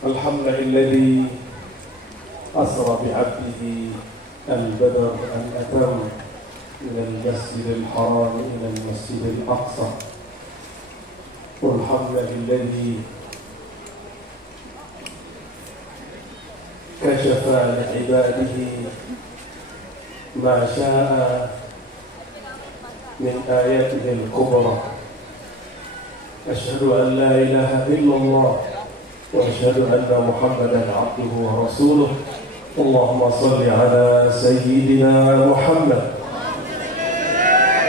الحمد لله أسرى بعبده البدر الأتم من المسجد الحرام إلى المسجد الأقصى. والحمد لله كشف عن عباده ما شاء من آياته الكبرى. أشهد أن لا إله إلا الله وأشهد أن محمدا عبده ورسوله. اللهم صل على سيدنا محمد.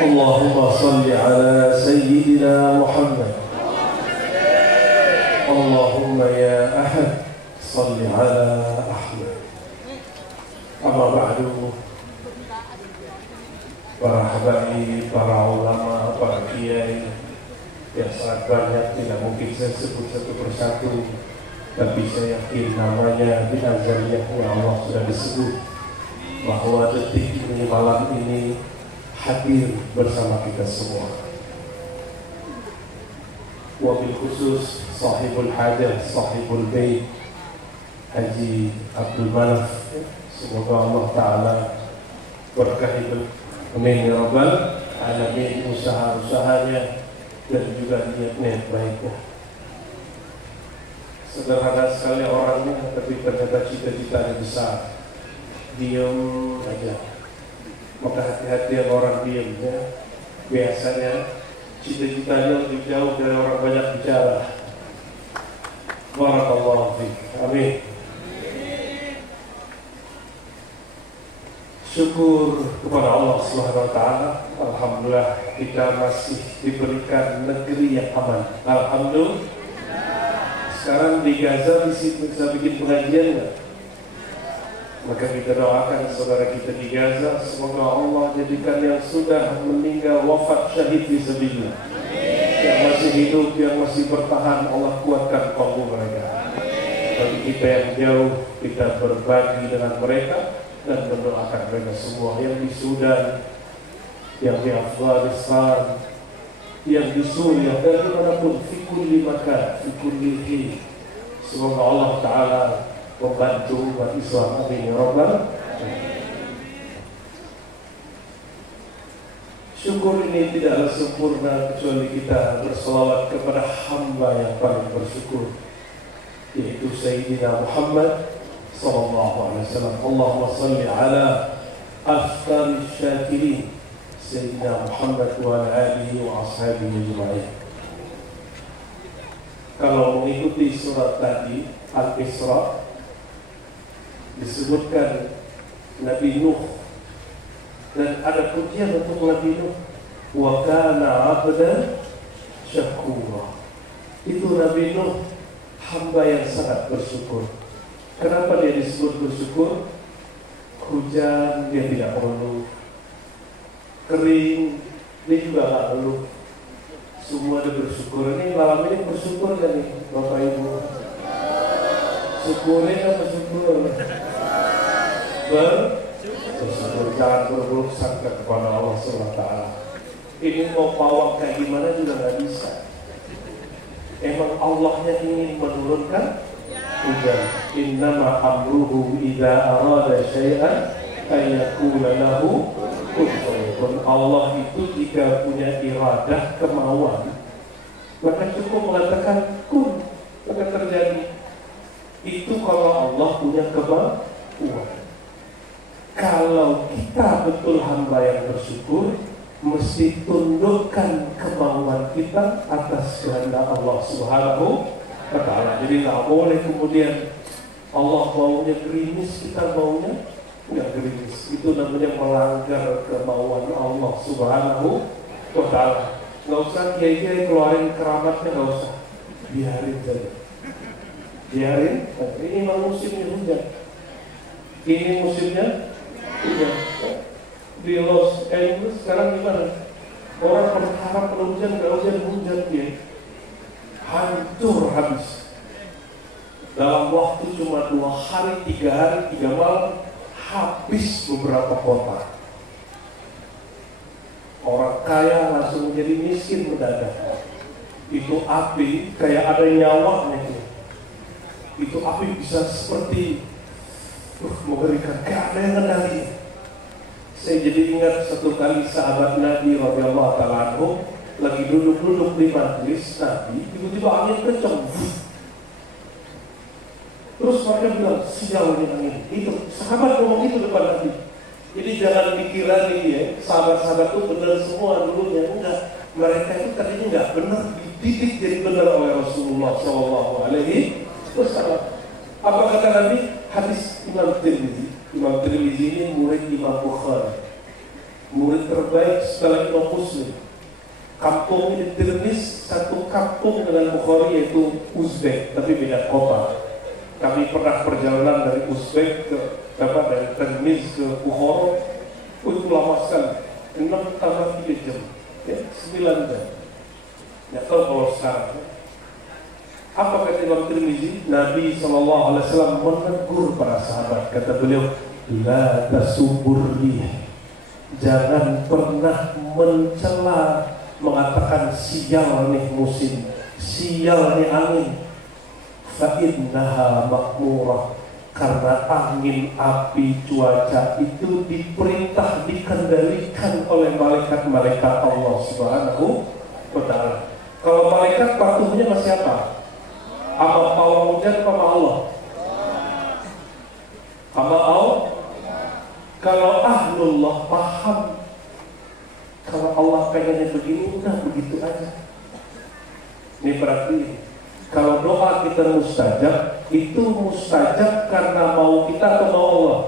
اللهم صل على سيدنا محمد. اللهم يا أحد صل على أحمد. أما بعد، para habaib, para ulama, para kiai yang sangat banyak, tidak mungkin saya sebut satu persatu, tapi saya yakin namanya di azaliyah Allah sudah disebut, bahwa detik ini, malam ini hadir bersama kita semua. Wabil khusus sahibul hajah, sahibul bait, Haji Abdul Manaf, semoga Allah Ta'ala berkah hidup, amin ya rabbal alamin, usaha-usahanya dan juga niat-niat baiknya. Sederhana sekali orangnya, tapi ternyata cita-citanya besar. Diam aja, maka hati-hati yang orang diam ya. Biasanya cita-citanya lebih jauh dari orang banyak bicara. Barakallahu fiik. Amin. Syukur kepada Allah Subhanahu wa Ta'ala. Alhamdulillah kita masih diberikan negeri yang aman. Alhamdulillah. Sekarang di Gaza bisa bikin pengajian nggak? Maka kita doakan saudara kita di Gaza, semoga Allah jadikan yang sudah meninggal wafat syahid fisabilillah. Yang masih hidup, yang masih bertahan, Allah kuatkan qalbu mereka. Bagi kita yang jauh, kita berbagi dengan mereka dan mendoakan mereka semua, yang di Sudan, yang di Afghanistan, yang di Suriah, dan dimanapun, fi kulli makan, fi kulli hin. Semoga Allah Ta'ala membantu umat Islam, amin ya rabbal alamin. Syukur ini tidaklah sempurna kecuali kita berselawat kepada hamba yang paling bersyukur, yaitu Sayyidina Muhammad sallallahu alaihi wasallam. Allahumma salli ala afdhalis syakirin Sayyidina Muhammad wa alihi wa ashabihi ajma'in. Kalau mengikuti surat tadi Al-Isra, disebutkan Nabi Nuh, dan ada pujian untuk Nabi Nuh, wa kana 'abdan syakura. Itu Nabi Nuh, hamba yang sangat bersyukur. Kenapa dia disebut bersyukur? Hujan dia tidak mengeluh, kering dia juga nggak mengeluh, semua dia bersyukur. Ini malam ini bersyukur kan nih Bapak Ibu? Syukurin apa bersyukur? Bersyukur, jangan berburuk sangka kepada Allah SWT. Ini mau pawang kayak gimana juga nggak bisa. Emang Allahnya ingin menurunkan hujan. Innama amruhu idza arada syai'an ayyakula lahu kun fayakun. Allah itu jika punya iradah, kemauan, maka cukup mengatakan kun, maka terjadi. Itu kalau Allah punya kemauan. Kalau kita betul hamba yang bersyukur, mesti tundukkan kemauan kita atas kehendak Allah Subhanahu wa Ta'ala. Jadi nggak boleh kemudian Allah maunya gerimis, kita maunya nggak gerimis. Itu namanya melanggar kemauan Allah Subhanahu wa Ta'ala. Nggak usah kiai-kiai keluarin keramatnya, nggak usah, biarin saja, biarin. Ini memang musimnya hujan, ini musimnya hujan. Di Los Angeles sekarang gimana? Orang berharap kalau hujan, nggak hujan dia hancur habis. Dalam waktu cuma 2 hari, 3 hari, 3 malam, habis beberapa kota. Orang kaya langsung menjadi miskin mendadak. Itu api kayak ada nyawanya. itu api bisa seperti mengerikan, gak ada yang ngendali. Saya jadi ingat satu kali sahabat Nabi radhiyallahu ta'ala anhu lagi duduk-duduk di majelis Nabi, tiba-tiba angin kencang. Terus mereka bilang, sial ini angin. Itu sahabat ngomong itu depan Nabi. Jadi jangan dikira nih ya, sahabat-sahabat itu benar semua dulunya. Enggak, mereka itu tadinya enggak benar, dididik jadi benar oleh Rasulullah SAW. Apa kata Nabi? Hadis Imam Tirmizi. Imam Tirmizi ini murid Imam Bukhari, murid terbaik setelah Imam Muslim. Kampung di Tirmiz satu kampung dengan Bukhari, yaitu Uzbek, tapi beda kota. Kami pernah perjalanan dari Uzbek dari Tirmiz ke Bukhara, itu lama sekali, 6 tambah 3 jam, ya, 9 jam. Nggak tahu kalau sekarang. Apa kata Imam Tirmizi? Nabi SAW menegur para sahabat. Kata beliau, la tasubur rih, jangan pernah mencela, mengatakan sial nih musim, sial nih angin. Fa innaha makmurah, karena angin, api, cuaca itu diperintah, dikendalikan oleh malaikat-malaikat Allah Subhanahu wa ta'ala. Kalau malaikat patuhnya sama siapa? Sama pawang hujan sama Allah? Sama Allah? Kalau ahlullah paham, kalau Allah pengennya begini, udah begitu aja. Ini berarti kalau doa kita mustajab, itu mustajab karena mau kita atau mau Allah?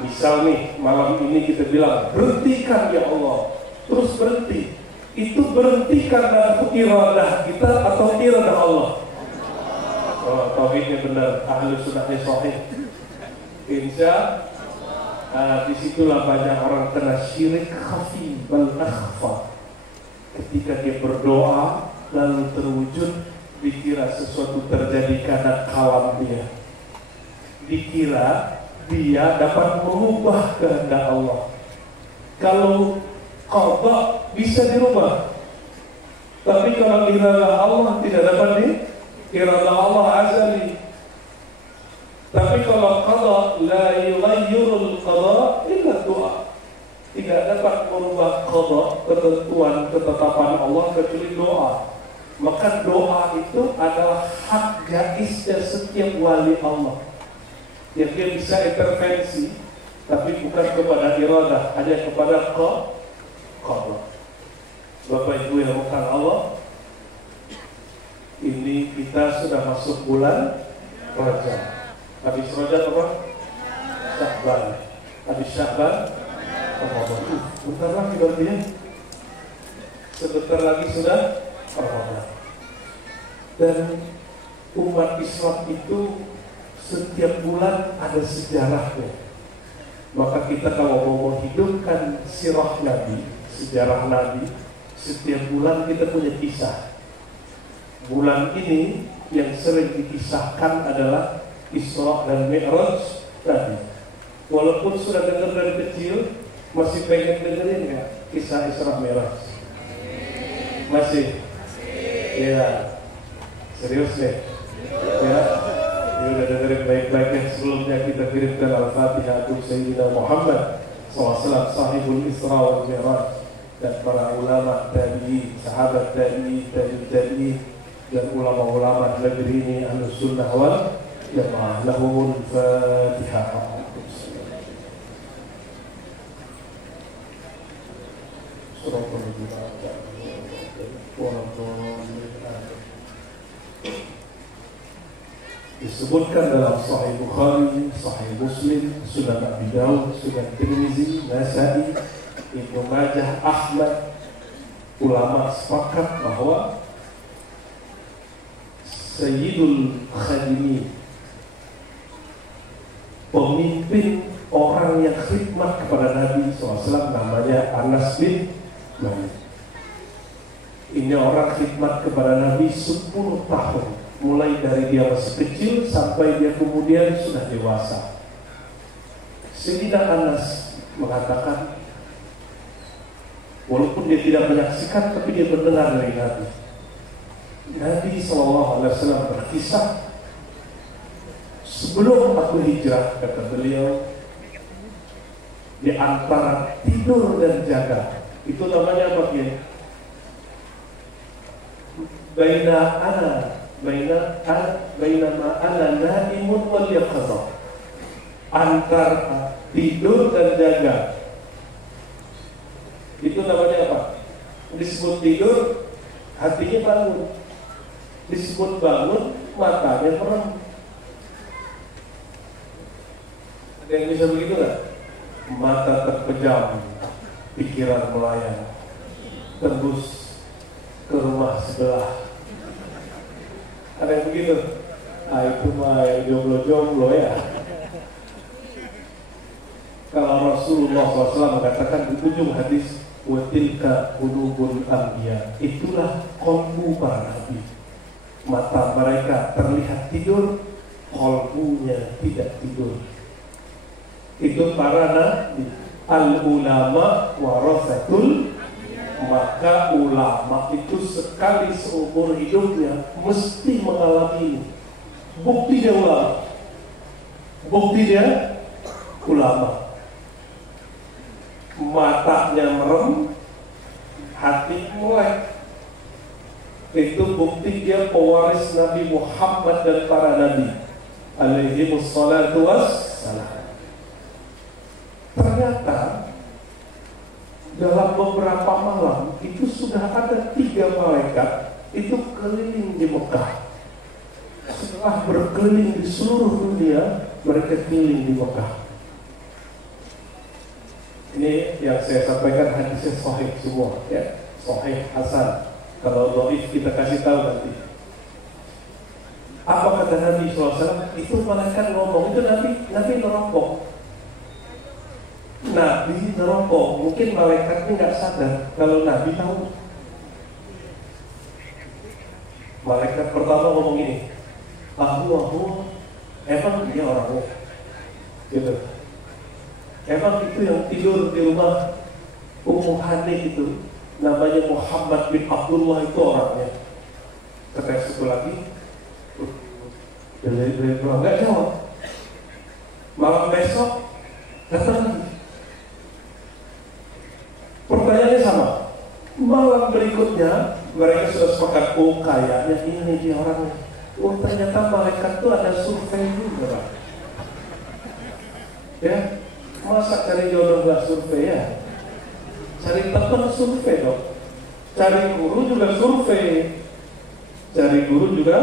Misal nih, malam ini kita bilang, berhentikan ya Allah, terus berhenti. Itu berhenti karena iradah kita atau iradah Allah? Oh, tauhidnya benar, ahlu sunnahnya sahih. Insya disitulah banyak orang kena syirik khafi bal akhfa. Ketika dia berdoa lalu terwujud, dikira sesuatu terjadi karena kalam dia, dikira dia dapat mengubah kehendak Allah. Kalau qada bisa dirubah, tapi kalau iradah Allah tidak dapat iradah Allah azali. Tapi kalau qada la yughayyirul qada illa doa, tidak dapat merubah qada, ketentuan ketetapan Allah, kecuali doa. Maka doa itu adalah hak gaisnya setiap wali Allah, yang dia bisa intervensi, tapi bukan kepada iradah, hanya kepada qada. Bapak Ibu yang bukan Allah, ini kita sudah masuk bulan Rajab. Habis Rajab apa? Sya'ban. Habis Sya'ban Ramadan. Bentar lagi berarti ya. Sebentar lagi sudah Ramadan. Dan umat Islam itu setiap bulan ada sejarahnya. Maka kita kalau mau menghidupkan sirah Nabi, sejarah Nabi, setiap bulan kita punya kisah. Bulan ini yang sering dikisahkan adalah Isra dan Mi'raj tadi. Walaupun sudah dengar dari kecil, masih pengen dengerin nggak kisah Isra Mi'raj? Masih? Ya, serius deh. Ya, udah dengerin baik-baik. Yang sebelumnya kita kirimkan Al-Fatihah untuk Sayyidina Muhammad SAW, sahibul Isra wal Mi'raj, dan para ulama tabi'in, sahabat tabi'in, tabi'in, dan ulama-ulama negeri ini, Ahlus Sunnah wal Jamaah. Lahumul Fatihah. Disebutkan dalam Sahih Bukhari, Sahih Muslim, Sunan Abi Dawud, Sunan Tirmizi, Nasa'i, Ibnu Majah, Ahmad, ulama sepakat bahwa Sayyidul Khadimin, pemimpin orang yang khidmat kepada Nabi SAW, namanya Anas bin Malik. Ini orang khidmat kepada Nabi 10 tahun, mulai dari dia masih kecil sampai dia kemudian sudah dewasa. Sayyidina Anas mengatakan, walaupun dia tidak menyaksikan, tapi dia mendengar dari Nabi. Nabi SAW berkisah Sebelum aku hijrah, kata beliau, di antara tidur dan jaga, itu namanya apa ya? Bainama ana naimun wal yaqظah. Antara tidur dan jaga, itu namanya apa? Disebut tidur, hatinya bangun. Disebut bangun, matanya merem. Ada yang bisa begitu nggak? Mata terpejam, pikiran melayang, tembus ke rumah sebelah. Ada yang begitu? Itu mah yang jomblo-jomblo ya. Kalau Rasulullah SAW mengatakan di ujung hadis, watilka qulubul anbiya, itulah qalbu para nabi. Mata mereka terlihat tidur, qalbunya tidak tidur. Itu para nabi. Al-ulama warasatul, maka ulama itu sekali seumur hidupnya mesti mengalami ini. Bukti dia ulama. Bukti dia ulama. Matanya merem, hati melek. Itu bukti dia pewaris Nabi Muhammad dan para nabi alaihi wassalatu wassalam. Ternyata dalam beberapa malam itu sudah ada 3 malaikat itu keliling di Mekah. Setelah berkeliling di seluruh dunia, mereka keliling di Mekah. Ini yang saya sampaikan hadisnya sahih semua, ya, sahih hasan. Kalau dhaif kita kasih tahu nanti. Apa kata Nabi SAW? Itu malaikat ngomong, itu Nabi nerompok. Nabi nerompok, mungkin malaikatnya nggak sadar kalau Nabi tahu. Malaikat pertama ngomong ini, aku, emang dia orangnya, gitu. Emang itu yang tidur di rumah Ummu Hani itu, namanya Muhammad bin Abdullah itu orangnya. Kata yang satu lagi, dari nggak jawab. Malam besok datang lagi. Pertanyaannya sama. Malam berikutnya mereka sudah sepakat, oh kayaknya ini dia orangnya. Oh ternyata malaikat itu ada survei juga, Pak. Ya, masa cari jodoh nggak survei ya? Cari teman survei dong. Cari guru juga survei. Cari guru juga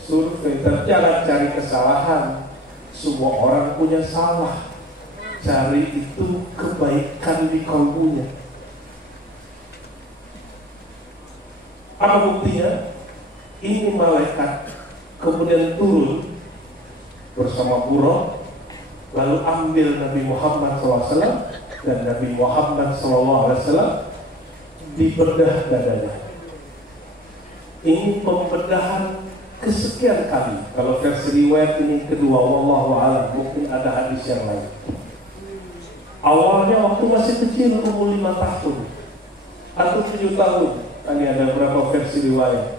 survei. Tapi jangan cari kesalahan. Semua orang punya salah. Cari itu kebaikan di kalbunya. Apa buktinya? Ini malaikat kemudian turun bersama buruk, lalu ambil Nabi Muhammad SAW, dan Nabi Muhammad SAW dibedah dadanya. Ini pembedahan kesekian kali. Kalau versi riwayat ini kedua, wallahu a'lam, mungkin ada hadis yang lain. Awalnya waktu masih kecil, umur 5 tahun atau 7 tahun. Ini ada beberapa versi riwayat.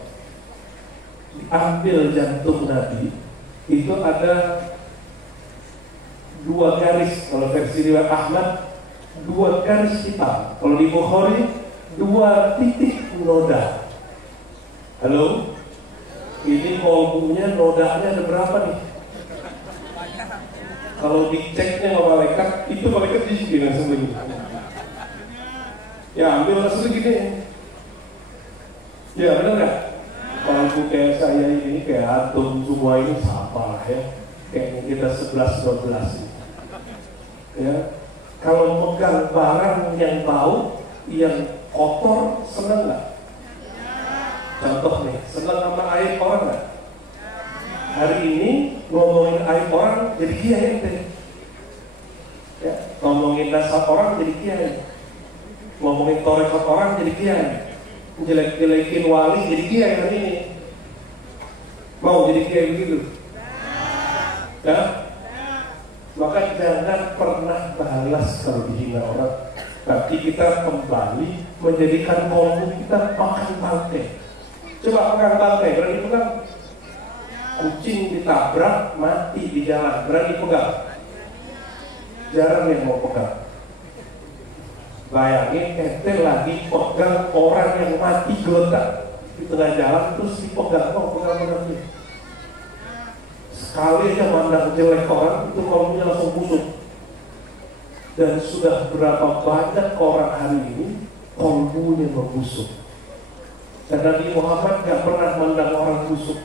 Diambil jantung Nabi, itu ada 2 garis. Kalau versi riwayat Ahmad, 2 garis hitam. Kalau di Bukhari, 2 titik noda. Halo? Ini kolbunya, nodanya ada berapa nih? Kalau diceknya sama malaikat, itu malaikat di sini langsung begini. Ya ambil langsung gini. Ya benar nggak? Kalau kayak saya ini kayak atom semua ini sama ya. Kayaknya kita 11-12 ya. Kalau megang barang yang bau, yang kotor, senang nggak? Contoh nih, senang sama aib orang nggak? Hari ini ngomongin aib orang jadi kiai ente. Ya, ngomongin nasab orang jadi kiai. Ngomongin torekat orang jadi kiai. Jelek-jelekin wali jadi kiai hari ini. Mau jadi kiai begitu? Ya? Maka jangan pernah balas kalau dihina orang. Tapi kita kembali menjadikan kolbu kita makan bangkai. Coba pegang bangkai, berani pegang? kucing ditabrak mati di jalan, berani pegang? Jarang yang mau pegang. Bayangin ente lagi pegang orang yang mati geletak di tengah jalan, terus dipegang, pegang dia. Sekali aja mandang jelek orang itu kolbunya langsung busuk. Dan sudah berapa banyak orang hari ini kolbunya membusuk. Dan Nabi Muhammad gak pernah mandang orang busuk.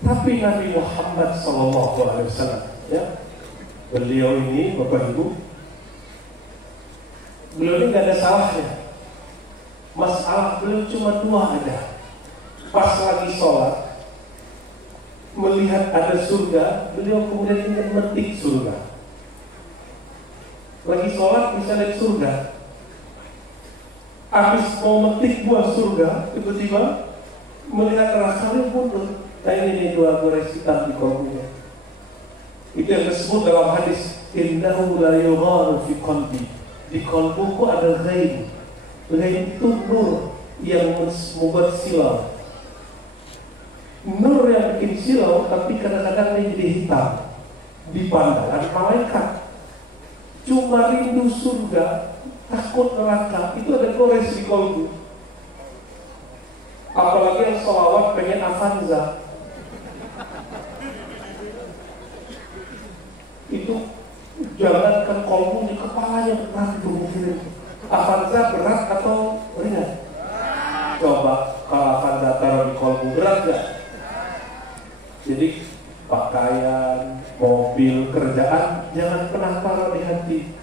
Tapi Nabi Muhammad SAW, ya, beliau ini, Bapak Ibu, beliau ini gak ada salahnya. Masalah beliau cuma dua aja. Pas lagi sholat, melihat ada surga, beliau kemudian ingin metik surga. Lagi sholat bisa lihat surga. Habis mau metik buah surga, tiba-tiba melihat rasanya mundur. Nah ini dua resitan di kolbunya. Itu yang disebut dalam hadis, innahu la yugharu fi qalbi. Di kolbuku ada ghaib. Ghaib itu nur yang membuat silau. Nur yang bikin silau, tapi kadang-kadang dia jadi hitam di pandangan malaikat. Cuma rindu surga, takut neraka, itu ada gores di kolbu. Apalagi yang sholawat pengen Avanza, itu jangan ke kolbu, di kepalanya berat itu mikirin. Avanza berat atau ringan? Coba kalau Avanza taruh di kolbu, berat gak? Jadi pakaian, mobil, kerjaan jangan pernah taruh di hati.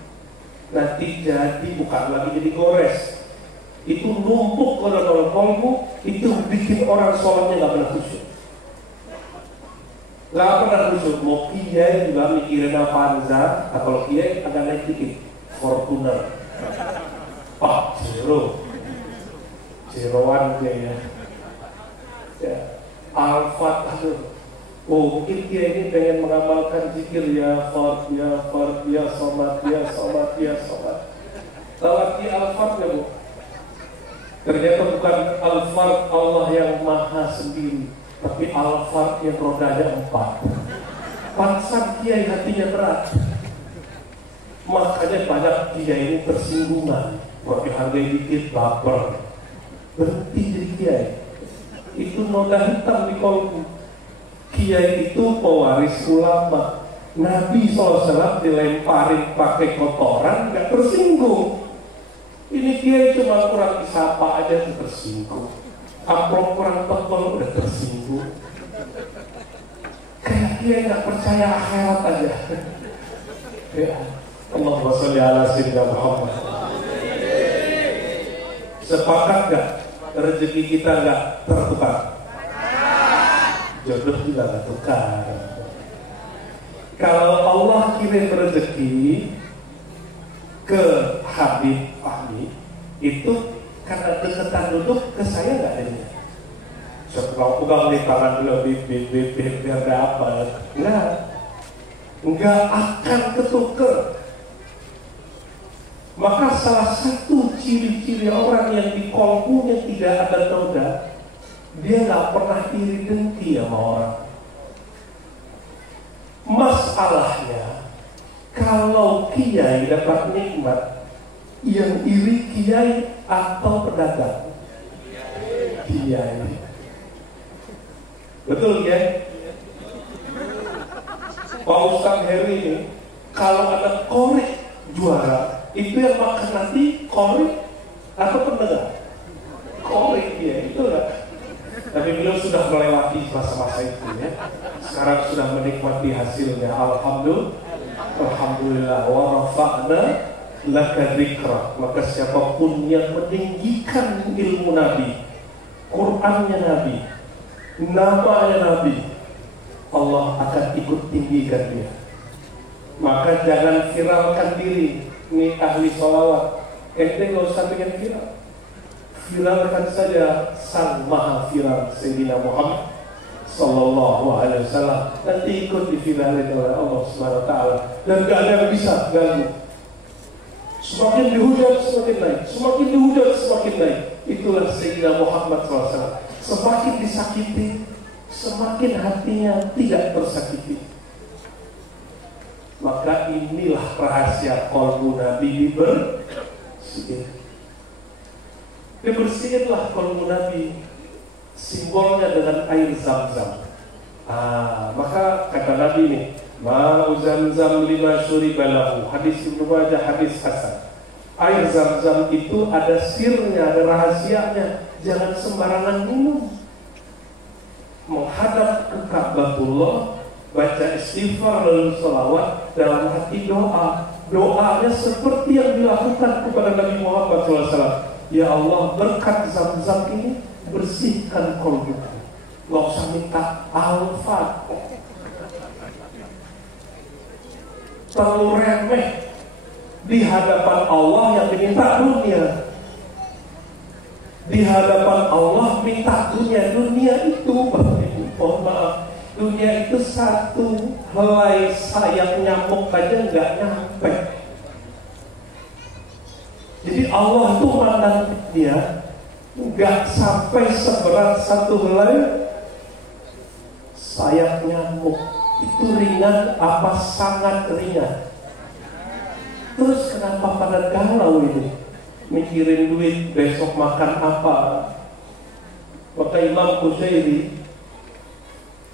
Nanti jadi bukan lagi jadi gores. Itu numpuk ke dalam kolbu, itu bikin orang sholatnya gak pernah khusyuk. Gak pernah khusyuk. Mau kiai juga mikirin Avanza, nah kalau kiai agak naik dikit, Fortuner, Pak Zeroan kayaknya, ya, Alphard, aduh. Oh, mungkin dia ini pengen mengamalkan zikir ya Fard, ya Fard, ya Somad, ya Somad, ya Somad. Tahu arti Al-Fard ya Bu? Ternyata bukan Al-Fard Allah yang maha sendiri, tapi Al-Fard yang rodanya 4. Pansan kiai hatinya berat. Makanya banyak kiai ini tersinggungan. Kalau dihargai dikit baper, berhenti jadi kiai. Itu noda hitam di kolbu. Kiai itu pewaris ulama. Nabi SAW dilemparin pakai kotoran, gak tersinggung. Ini kiai cuma kurang disapa aja tersinggung. Amplop kurang tebal udah tersinggung. Kayak kiai gak percaya akhirat aja. Ya, Allahumma sholli ala sayyidina Muhammad. Sepakat gak rezeki kita gak tertukar? Jodoh juga gak tukar. Kalau Allah kirim rezeki ke Habib Fahmi, itu karena deketan duduk ke saya gak adanya. Kalau pegang di tangan dulu, biar dapat. Nggak akan ketuker. Maka salah satu ciri-ciri orang yang di kolbunya tidak ada noda, dia gak pernah iri dengki sama orang. Masalahnya, kalau kiai dapat nikmat, yang iri kiai atau pedagang? Kiai. Betul ya? Pak Ustadz Heri ini, kalau ada korek juara, itu yang makan nanti korek atau pedagang? Korek dia, itu lah. Tapi beliau sudah melewati masa-masa itu ya. Sekarang sudah menikmati hasilnya. Alhamdulillah. Wa rafa'na laka dzikra. Maka siapapun yang meninggikan ilmu Nabi, Qur'annya Nabi, namanya Nabi, Allah akan ikut tinggikan dia. Maka jangan viralkan diri. Ini ahli sholawat, ente gak usah pengen viral. Viralkan saja sang maha viral Sayyidina Muhammad Sallallahu Alaihi Wasallam. Nanti ikut diviralin oleh Allah Subhanahu Wa Taala. Dan gak ada yang bisa ganggu. Semakin dihujat semakin naik, semakin dihujat semakin naik. Itulah Sayyidina Muhammad SAW. Semakin disakiti, semakin hatinya tidak tersakiti. Maka inilah rahasia qalbu Nabi dibersihin. Dibersihinlah qalbu Nabi, simbolnya dengan air Zam-Zam. Maka kata Nabi ini, ma'u Zam-Zam lima syuribalahu, hadis Ibnu Majah, hadis hasan. Air Zam-Zam itu ada sirnya, ada rahasianya. Jangan sembarangan minum. Menghadap ke Ka'batullah, baca istighfar lalu salawat, dalam hati doa. Doanya seperti yang dilakukan kepada Nabi Muhammad SAW. Ya Allah, berkat Zam-Zam ini bersihkan qalbuku. Gak usah minta al-fat, terlalu remeh di hadapan Allah yang diminta dunia. Di hadapan Allah minta dunia. Dunia itu, Bapak Ibu, mohon maaf, dunia itu satu helai sayap nyamuk aja nggak nyampe. Jadi Allah itu mandang dia nggak sampai seberat satu helai sayap nyamuk. Itu ringan apa sangat ringan. Terus kenapa pada galau ini, mikirin duit, besok makan apa? Maka Imam Qushayri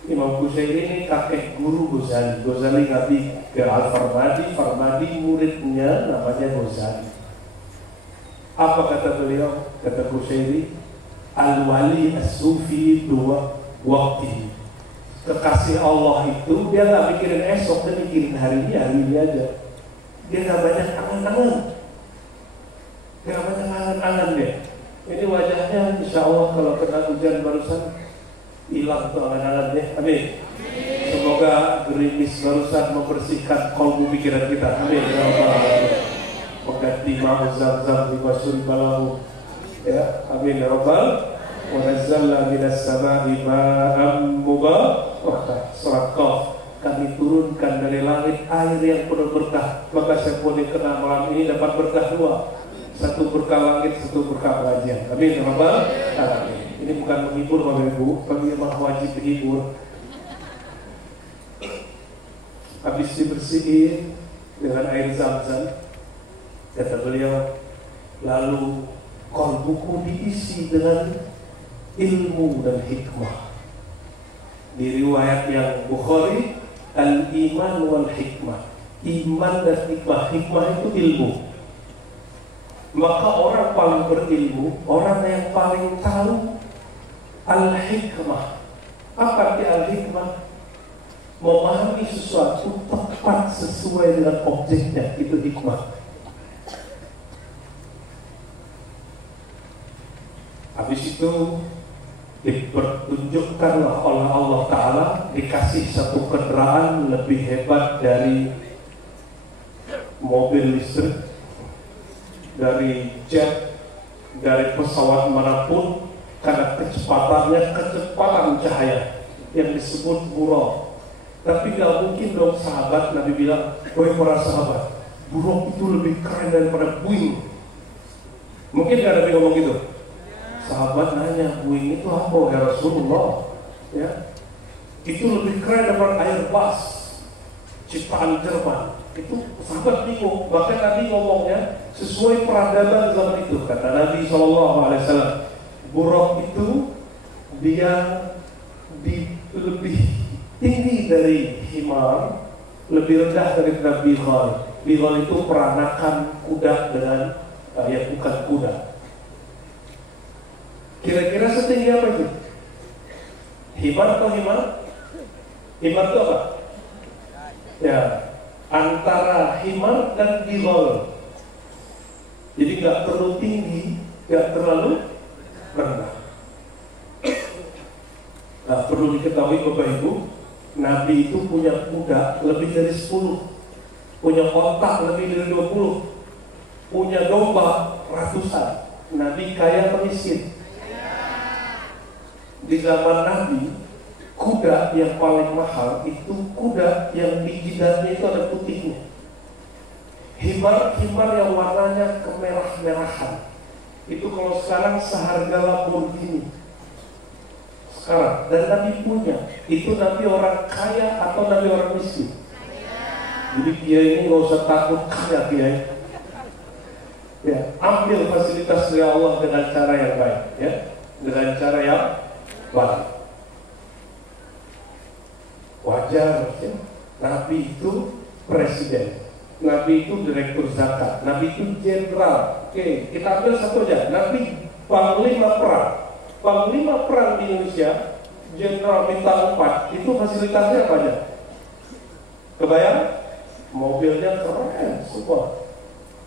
ini kakek guru Ghazali. Ghazali ngabi ke Al-Farmadi, Farmadi muridnya namanya Ghazali. Apa kata beliau? Kata Qushayri, al-wali as-sufi dua waktu. Kekasih Allah itu dia nggak mikirin esok, dia mikirin hari ini aja. Dia nggak banyak angan-angan, deh. Ini wajahnya, insya Allah kalau kena hujan barusan hilang tuh angan-angannya. Amin. Semoga gerimis barusan membersihkan qalbu pikiran kita. Amin. Mengganti ma'u Zam-Zam lima syuribalahu. Ya, amin ya rabbal. Wa nazzalna minas sama'i ma'an mubarakah. Surat Qaf. Kami turunkan dari langit air yang penuh berkah. Maka saya pun kena malam ini dapat berkah dua. Satu berkah langit, satu berkah pengajian. Amin ya rabbal alamin. Ini bukan menghibur Bapak Ibu, tapi memang wajib menghibur. Habis dibersihin dengan air Zam-Zam, kata beliau, lalu qalbuku diisi dengan ilmu dan hikmah. Di riwayat yang Bukhari, al-iman wal hikmah. Iman dan hikmah. Hikmah itu ilmu. Maka orang paling berilmu, orang yang paling tahu al-hikmah. Apa arti al-hikmah? Memahami sesuatu tepat sesuai dengan objeknya, itu hikmah. Habis itu dipertunjukkanlah oleh Allah Ta'ala, dikasih satu kendaraan lebih hebat dari mobil listrik, dari jet, dari pesawat manapun, karena kecepatannya kecepatan cahaya yang disebut buraq. Tapi gak mungkin dong sahabat Nabi bilang, wahai para sahabat, buraq itu lebih keren daripada Boeing. Mungkin gak Nabi ngomong gitu? Sahabat nanya, Boeing itu apa ya Rasulullah? Ya, itu lebih keren daripada Airbus, ciptaan Jerman. Itu sahabat bingung. Bahkan Nabi ngomongnya sesuai peradaban zaman itu. Kata Nabi SAW, buraq itu dia lebih tinggi dari himar, lebih rendah dari bihal. Bihal itu peranakan kuda dengan yang bukan kuda. Kira-kira setinggi apa itu? Himar atau himar? Himar itu apa? Ya, antara himar dan bihal. Jadi nggak terlalu tinggi, nggak terlalu rendah. Nah, perlu diketahui Bapak Ibu, Nabi itu punya kuda lebih dari 10, punya onta lebih dari 20, punya domba ratusan. Nabi kaya atau miskin? Di zaman Nabi, kuda yang paling mahal itu kuda yang di jidatnya itu ada putihnya. Himar yang warnanya kemerah-merahan. Itu kalau sekarang seharga Lamborghini. sekarang. Dan Nabi punya. Itu Nabi orang kaya atau Nabi orang miskin? Jadi dia ini nggak usah takut kaya dia. Ya, ambil fasilitas dari Allah dengan cara yang baik, ya, dengan cara yang baik. Wajar, ya. Nabi itu presiden, Nabi itu direktur zakat, Nabi itu jenderal. Oke, kita ambil satu aja. Nabi panglima perang di Indonesia, jenderal bintang 4. Itu fasilitasnya apa aja? Kebayang? Mobilnya keren semua.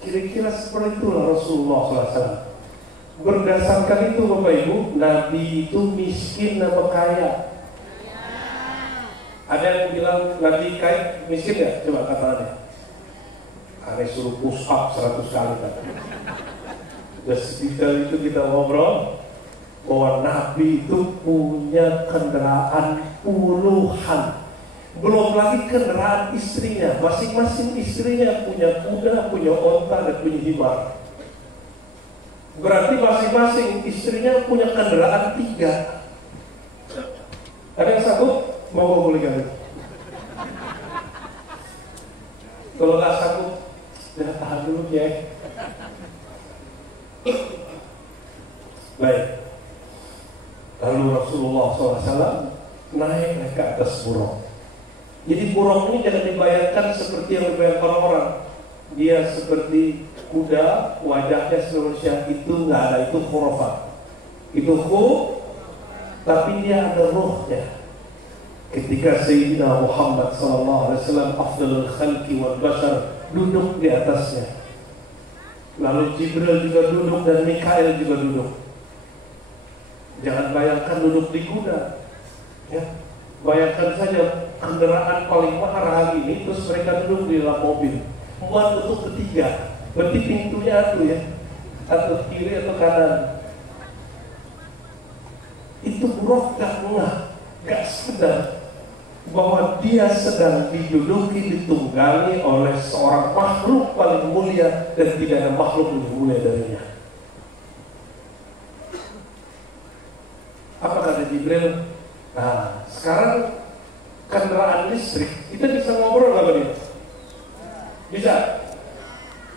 Kira-kira seperti itulah Rasulullah SAW. Berdasarkan itu Bapak Ibu, Nabi itu miskin apa kaya? Ada yang bilang Nabi kaya, miskin ya? Coba katakan ya. Aneh suruh push up 100 kali kan. Udah sedikit itu kita ngobrol bahwa Nabi itu punya kendaraan puluhan. Belum lagi kendaraan istrinya. Masing-masing istrinya punya kuda, punya onta, dan punya himar. Berarti masing-masing istrinya punya kendaraan 3. Ada yang sanggup? Mau boleh kali. Kalau nggak sanggup, ya tahan dulu ya. Baik. Lalu Rasulullah SAW naik ke atas burung. Jadi burung ini jangan dibayangkan seperti yang dibayangkan orang. Dia seperti kuda, wajahnya manusia, itu nggak ada, itu khurafat. Itu tapi dia ada rohnya. Ketika Sayyidina Muhammad SAW afdalul khalqi wal bashar duduk di atasnya, lalu Jibril juga duduk dan Mikail juga duduk. Jangan bayangkan duduk di kuda, ya. Bayangkan saja kendaraan paling mahal hari ini, terus mereka duduk di dalam mobil. Muat untuk ketiga, berarti pintunya tuh ya, atau kiri atau kanan. Itu buruk gak sadar bahwa dia sedang diduduki, ditunggangi oleh seorang makhluk paling mulia dan tidak ada makhluk lebih mulia darinya. Apa kata Jibril? Nah, sekarang kendaraan listrik, kita bisa ngobrol nggak Bang? Bisa.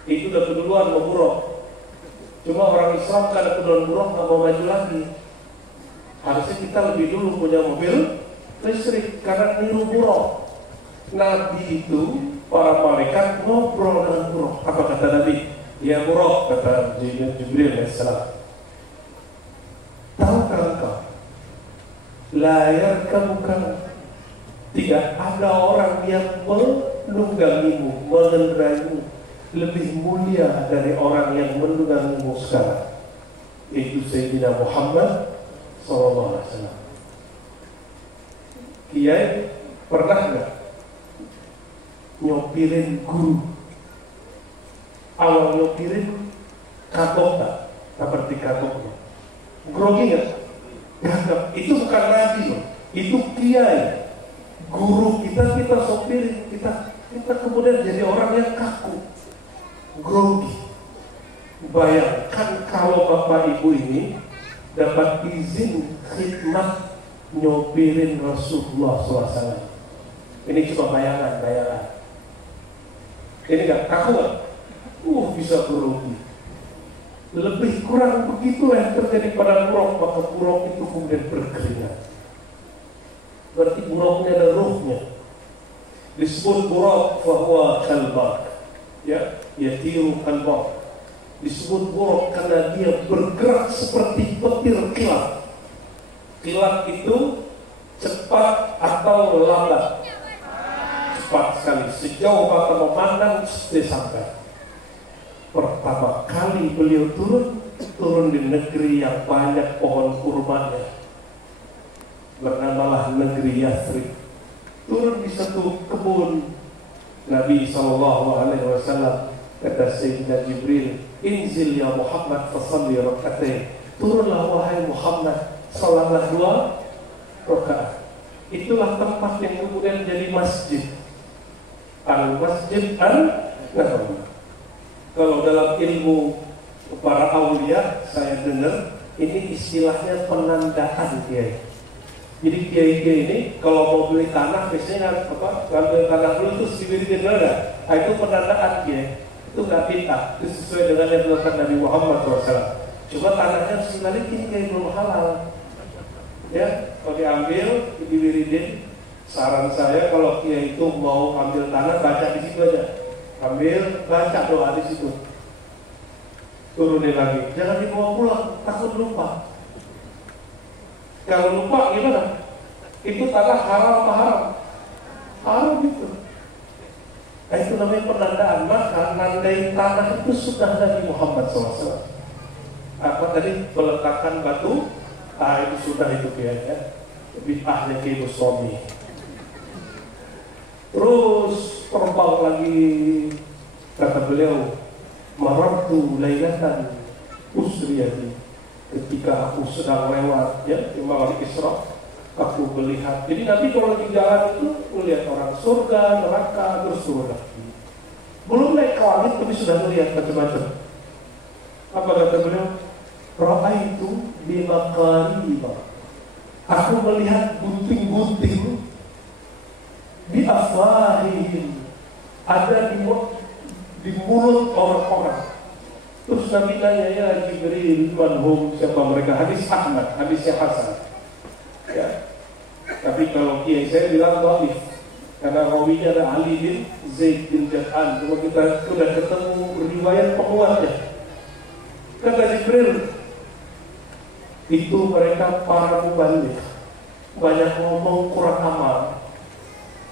Itu udah keduluan mau buruk. Cuma orang Islam karena keduluan buruk nggak mau maju lagi. Harusnya kita lebih dulu punya mobil listrik karena niru buruk. Nabi itu, para malaikat ngobrol dengan buruk. Apa kata Nabi? Ya buruk, kata Jibril AS. Tahukah engkau? Layar kamu, tidak ada orang yang menunggangimu, mengendaraimu lebih mulia dari orang yang menunggangimu sekarang, yaitu Sayyidina Muhammad SAW. Kiai pernah nggak nyopirin guru? Awal nyopirin kapok tak? Seperti kapoknya grogi nggak? Gagap. Itu bukan nabi loh, itu kiai, guru kita sopirin, kita kemudian jadi orang yang kaku, grogi. Bayangkan kalau bapak ibu ini dapat izin khidmat nyopirin Rasulullah SAW. Ini cuma bayangan. Ini nggak kaku nggak? Bisa grogi. Lebih kurang begitu yang terjadi pada buruk, maka buruk itu kemudian berkeringat. Berarti buruknya ada ruhnya. Disebut buruk bahwa kalbak, ya, yatiru kalbak. Disebut buruk karena dia bergerak seperti petir kilat. Kilat itu cepat atau lambat? Cepat sekali. Sejauh mata memandang dia sampai. Pertama kali beliau turun di negeri yang banyak pohon kurmanya, bernamalah negeri Yathrib. Turun di satu kebun. Nabi SAW kata Sayyidina Jibril, inzil ya Muhammad fasalli rak'atain. Turunlah wahai Muhammad, salatlah 2 rakaat. Itulah tempat yang kemudian jadi masjid. Al-Masjid An-Nabawi. Kalau dalam ilmu para aulia saya dengar ini istilahnya penandaan, ya. Jadi kiai-kiai ini kalau mau beli tanah biasanya ngambil tanah dulu terus diwiridin dulu nggak? Nah, itu penandaan kiai. Itu nggak bid'ah, itu sesuai dengan yang dilakukan Nabi Muhammad SAW. Cuma tanahnya sebenarnya kiai belum halal. Ya, kalau diambil, diwiridin. Saran saya kalau kiai itu mau ambil tanah, baca di situ aja. Ambil, baca doa di situ. Turunin lagi, jangan dibawa pulang, takut lupa. Kalau lupa gimana? Itu tanah halal apa haram? Haram gitu. Nah, itu namanya penandaan. Maka nandai tanah itu sudah Nabi Muhammad SAW. Apa tadi? Peletakan batu. Itu sudah itu ya. Bid'ahnya Kiai Bustami. Terus terbang lagi, kata beliau, marartu lailatan usriyati, ketika aku sedang lewat ya di malam Isra, aku melihat. Jadi Nabi kalau lagi jalan itu melihat orang surga, neraka, terus turun lagi. Belum naik ke langit tapi sudah melihat macam-macam. Apa kata beliau? Ra'aitu bimaqariba, aku melihat gunting-gunting di afwahihim, ada di mulut orang-orang. Terus Nabi tanya, ya Jibril, manhum, siapa mereka? Hadis Ahmad, hadisnya Hasan. Ya. Tapi kalau kiai saya bilang dhaif, karena rawinya ada Ali bin Zaid bin Jad'an. Cuma kita sudah ketemu riwayat penguatnya. Kata Jibril, itu mereka para mubalik, banyak ngomong kurang amal.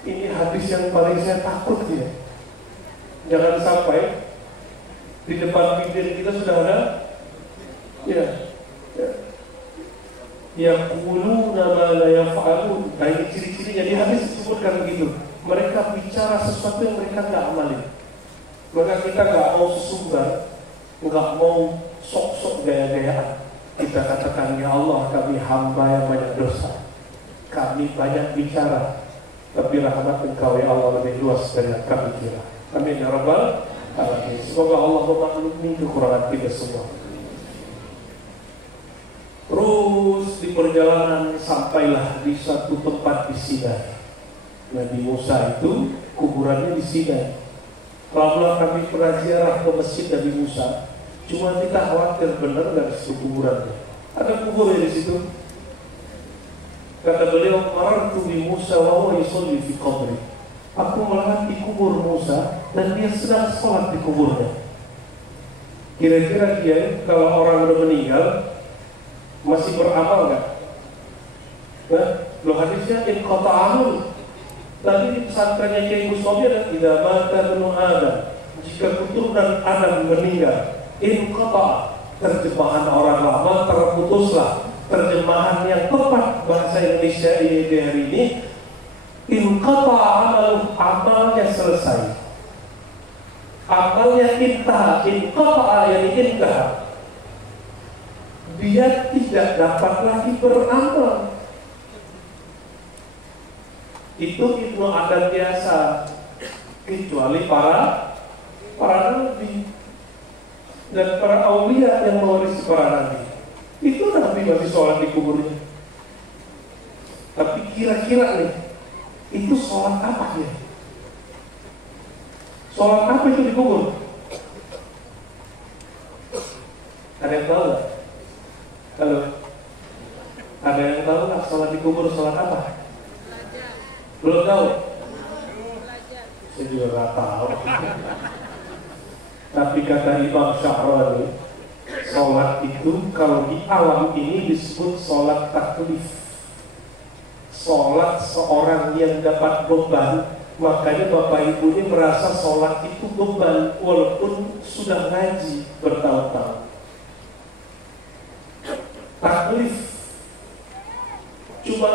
Ini hadis yang paling saya takut ya. Jangan sampai di depan bibir kita sudah ada yaquluna ma la yaf'alun. Nah, ini ciri-cirinya di hadis disebutkan begitu. Mereka bicara sesuatu yang mereka nggak amalin. Maka kita nggak mau sesumbar, nggak mau sok-sok gaya-gayaan. Kita katakan, ya Allah, kami hamba yang banyak dosa, kami banyak bicara, tapi rahmat Engkau ya Allah lebih luas dari yang kami kira. Amin ya Rabbal Alamin. Semoga Allah memaklumi kekurangan kita semua. Terus di perjalanan sampailah di satu tempat di Sinai. Nabi Musa itu kuburannya di Sinai. Kalau kami pernah ziarah ke masjid Nabi Musa, cuma kita khawatir benar nggak di situ kuburannya. Ada kuburnya di situ. Kata beliau, marartu bi Musa wa huwa yusalli fi qabri. Aku melewati kubur Musa dan dia sedang sholat di kuburnya. Kira-kira dia kalau orang udah meninggal masih beramal nggak? Nah, loh hadisnya inqata'ahu. Tadi di pesantrennya Kiai Bustami ada idza mata ibnu Adam, jika keturunan Adam meninggal, inqata', terjemahan orang lama terputuslah. Terjemahan yang tepat bahasa Indonesia ini di hari ini, inqata' amalnya selesai, amalnya intaha. Inqata' yang intaha, dia tidak dapat lagi beramal. Itu Ibnu Adam biasa, kecuali para nabi dan para aulia yang mewarisi para nabi. Itu Nabi masih sholat di kuburnya. Tapi kira-kira nih, itu sholat apa ya? Sholat apa itu di kubur? Ada yang tahu nggak? Halo? Ada yang tahu nggak sholat di kubur sholat apa? Belum tahu? Saya juga nggak tahu. Tapi kata Imam Syahrani, sholat itu kalau di alam ini disebut sholat taklif. Sholat seorang yang dapat beban. Makanya bapak ibunya merasa sholat itu beban walaupun sudah ngaji bertahun-tahun. Taklif cuma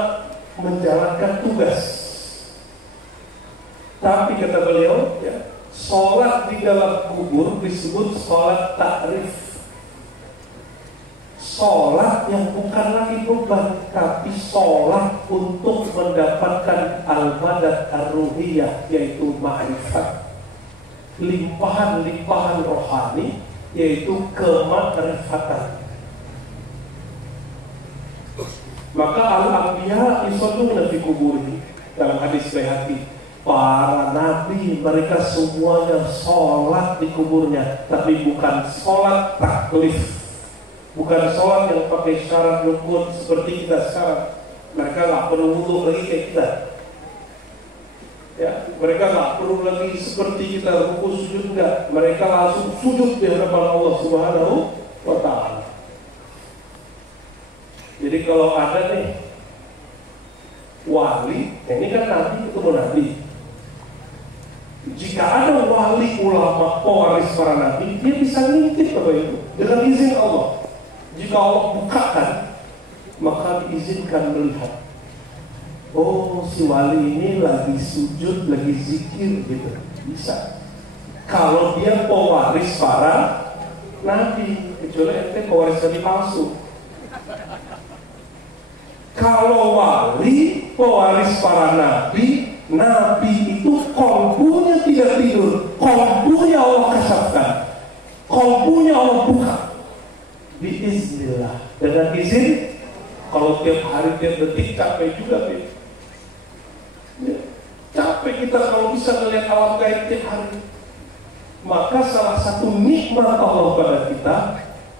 menjalankan tugas. Tapi kata beliau, ya, sholat di dalam kubur disebut sholat takrif. Sholat yang bukan lagi beban, tapi sholat untuk mendapatkan al-madad ar-ruhiyah, yaitu ma'rifat, limpahan-limpahan rohani, yaitu kemakrifatan. Maka al-anbiya yusalluna fi kuburihi. Dalam hadis Baihaqi, para nabi mereka semuanya sholat di kuburnya, tapi bukan sholat taklif, bukan sholat yang pakai syarat rukun seperti kita sekarang. Mereka nggak perlu wudu lagi kayak kita. Ya, mereka nggak perlu lagi seperti kita rukun sujud, enggak. Mereka langsung sujud di hadapan Allah Subhanahu wa Ta'ala. Jadi kalau ada nih wali, ini kan nabi ketemu nabi. Jika ada wali ulama pewaris para nabi, dia bisa ngintip Bapak Ibu dengan izin Allah. Jika Allah bukakan, maka diizinkan melihat. Oh, si wali ini lagi sujud, lagi zikir gitu, bisa. Kalau dia pewaris para nabi, kecuali ente pewaris nabi palsu. Kalau wali pewaris para nabi, nabi itu kolbunya tidak tidur, kolbunya Allah kasafkan, kolbunya Allah buka. Biiznillah, dengan izin. Kalau tiap hari tiap detik capek juga nih. Ya, capek kita kalau bisa melihat alam gaib tiap hari. Maka salah satu nikmat Allah pada kita,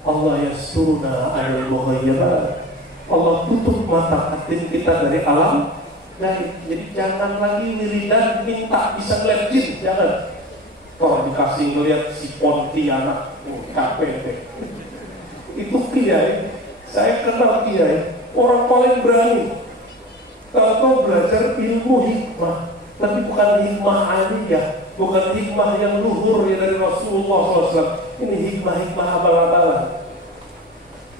Allah yasturuna alal mughayyibat. Allah tutup mata batin kita dari alam gaib. Jadi jangan lagi wiridan minta bisa ngeliat jin, jangan. Kalau dikasih ngeliat si Pontianak, capek deh. Itu kiai, saya kenal kiai, orang paling berani. Kalau kau belajar ilmu hikmah, tapi bukan hikmah aliyah, bukan hikmah yang luhur ya dari Rasulullah SAW. Ini hikmah-hikmah abal-abalan.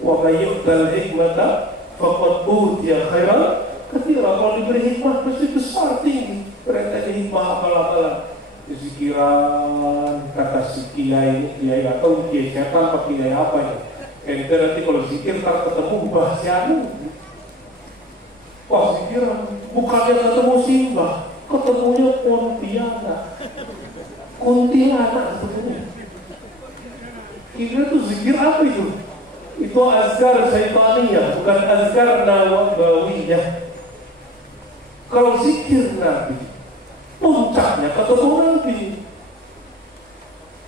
Wa may yu'tal hikmata faqad utiya khairan katsira. Kalau diberi hikmah pasti besar tinggi. Ternyata ini hikmah abal-abalan. Zikiran, kata si kiai atau kiai setan atau kiai apa ya? Ente nanti kalau zikir ntar ketemu bahasa wah zikiran, bukannya ketemu simbah, ketemunya Pontianak. Kuntilanak sebetulnya. Kira tuh zikir apa itu? Itu azkar syaitaniyah, bukan azkar nawawiyah. Kalau zikir Nabi, puncaknya ketemu Nabi.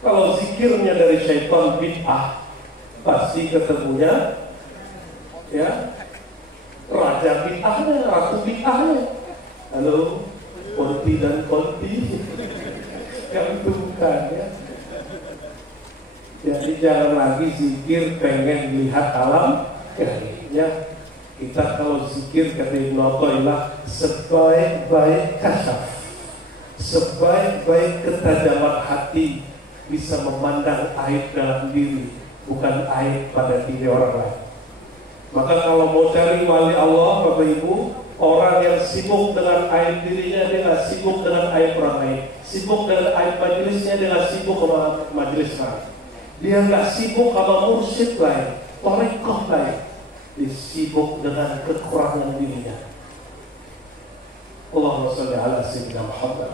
Kalau zikirnya dari syaitan bid'ah, pasti ketemunya ya raja bid'ahnya, ratu bid'ahnya. Halo, konti dan konti. Yang itu bukan ya. Jadi jangan lagi zikir pengen lihat alam gaibnya. Kita kalau zikir kata Ibnu Athaillah, sebaik-baik kasyaf, sebaik-baik ketajaman hati bisa memandang aib dalam diri, bukan aib pada diri orang lain. Maka kalau mau cari wali Allah, Bapak Ibu, orang yang sibuk dengan aib dirinya, dia nggak sibuk dengan aib orang lain. Sibuk dengan aib majelisnya, dia nggak sibuk sama majelis lain. Dia nggak sibuk sama mursyid lain, thariqah lain. Dia sibuk dengan kekurangan dirinya. Allahumma shalli ala Sayyidina Muhammad.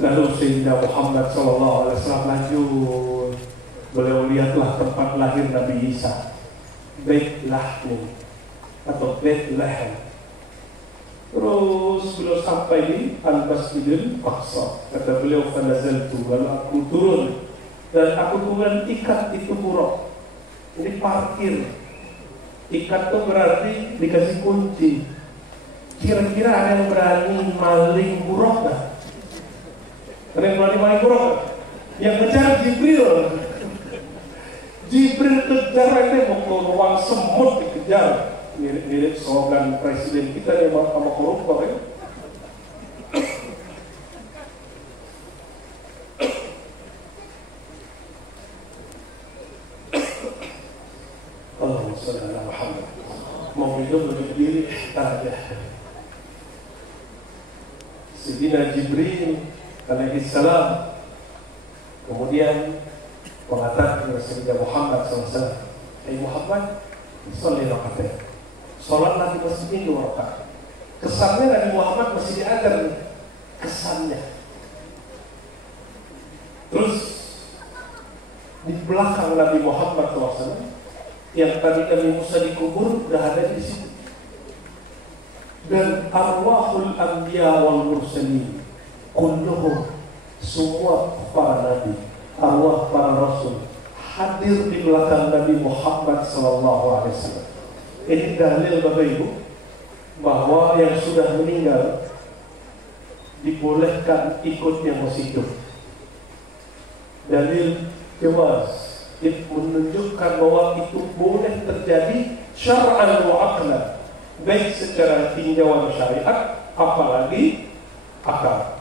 Lalu Sayyidina Muhammad SAW lanjut. Beliau lihatlah tempat lahir Nabi Isa, Bait Lahmi atau Bethlehem. Terus beliau sampai di Al-Masjidil Aqsa. Kata beliau, fanazaltu, lalu aku turun dan aku kemudian ikat itu buruk. Ini parkir. Ikat itu berarti dikasih kunci. Kira-kira ada yang berani maling buruk nggak? Ada yang berani maling buruk nggak? Yang kejar Jibril. Jibril kejar itu mau ke ruang semut dikejar. Mirip slogan presiden kita yang sama koruptor ya. Allahumma shalli ala Muhammad. Mau hidup berdiri aja. Sayyidina Jibril alaihi salam kemudian mengatakan kepada Sayyidina Muhammad SAW, "Hai Muhammad, sholli rakaat." Sholatlah di masjid ini 2 rakaat. Kesannya Nabi Muhammad masih diajar nih. Kesannya. Terus di belakang Nabi Muhammad SAW Yang tadi Nabi Musa dikubur udah ada di situ. Dan arwahul anbiya wal mursalin kulluhum, semua para nabi, arwah para rasul hadir di belakang Nabi Muhammad SAW. Ini dalil Bapak Ibu bahwa yang sudah meninggal dibolehkan ikut yang masih hidup. Dalil jelas menunjukkan bahwa itu boleh terjadi syar'an wa aqlan, baik secara tinjauan syariat apalagi akal.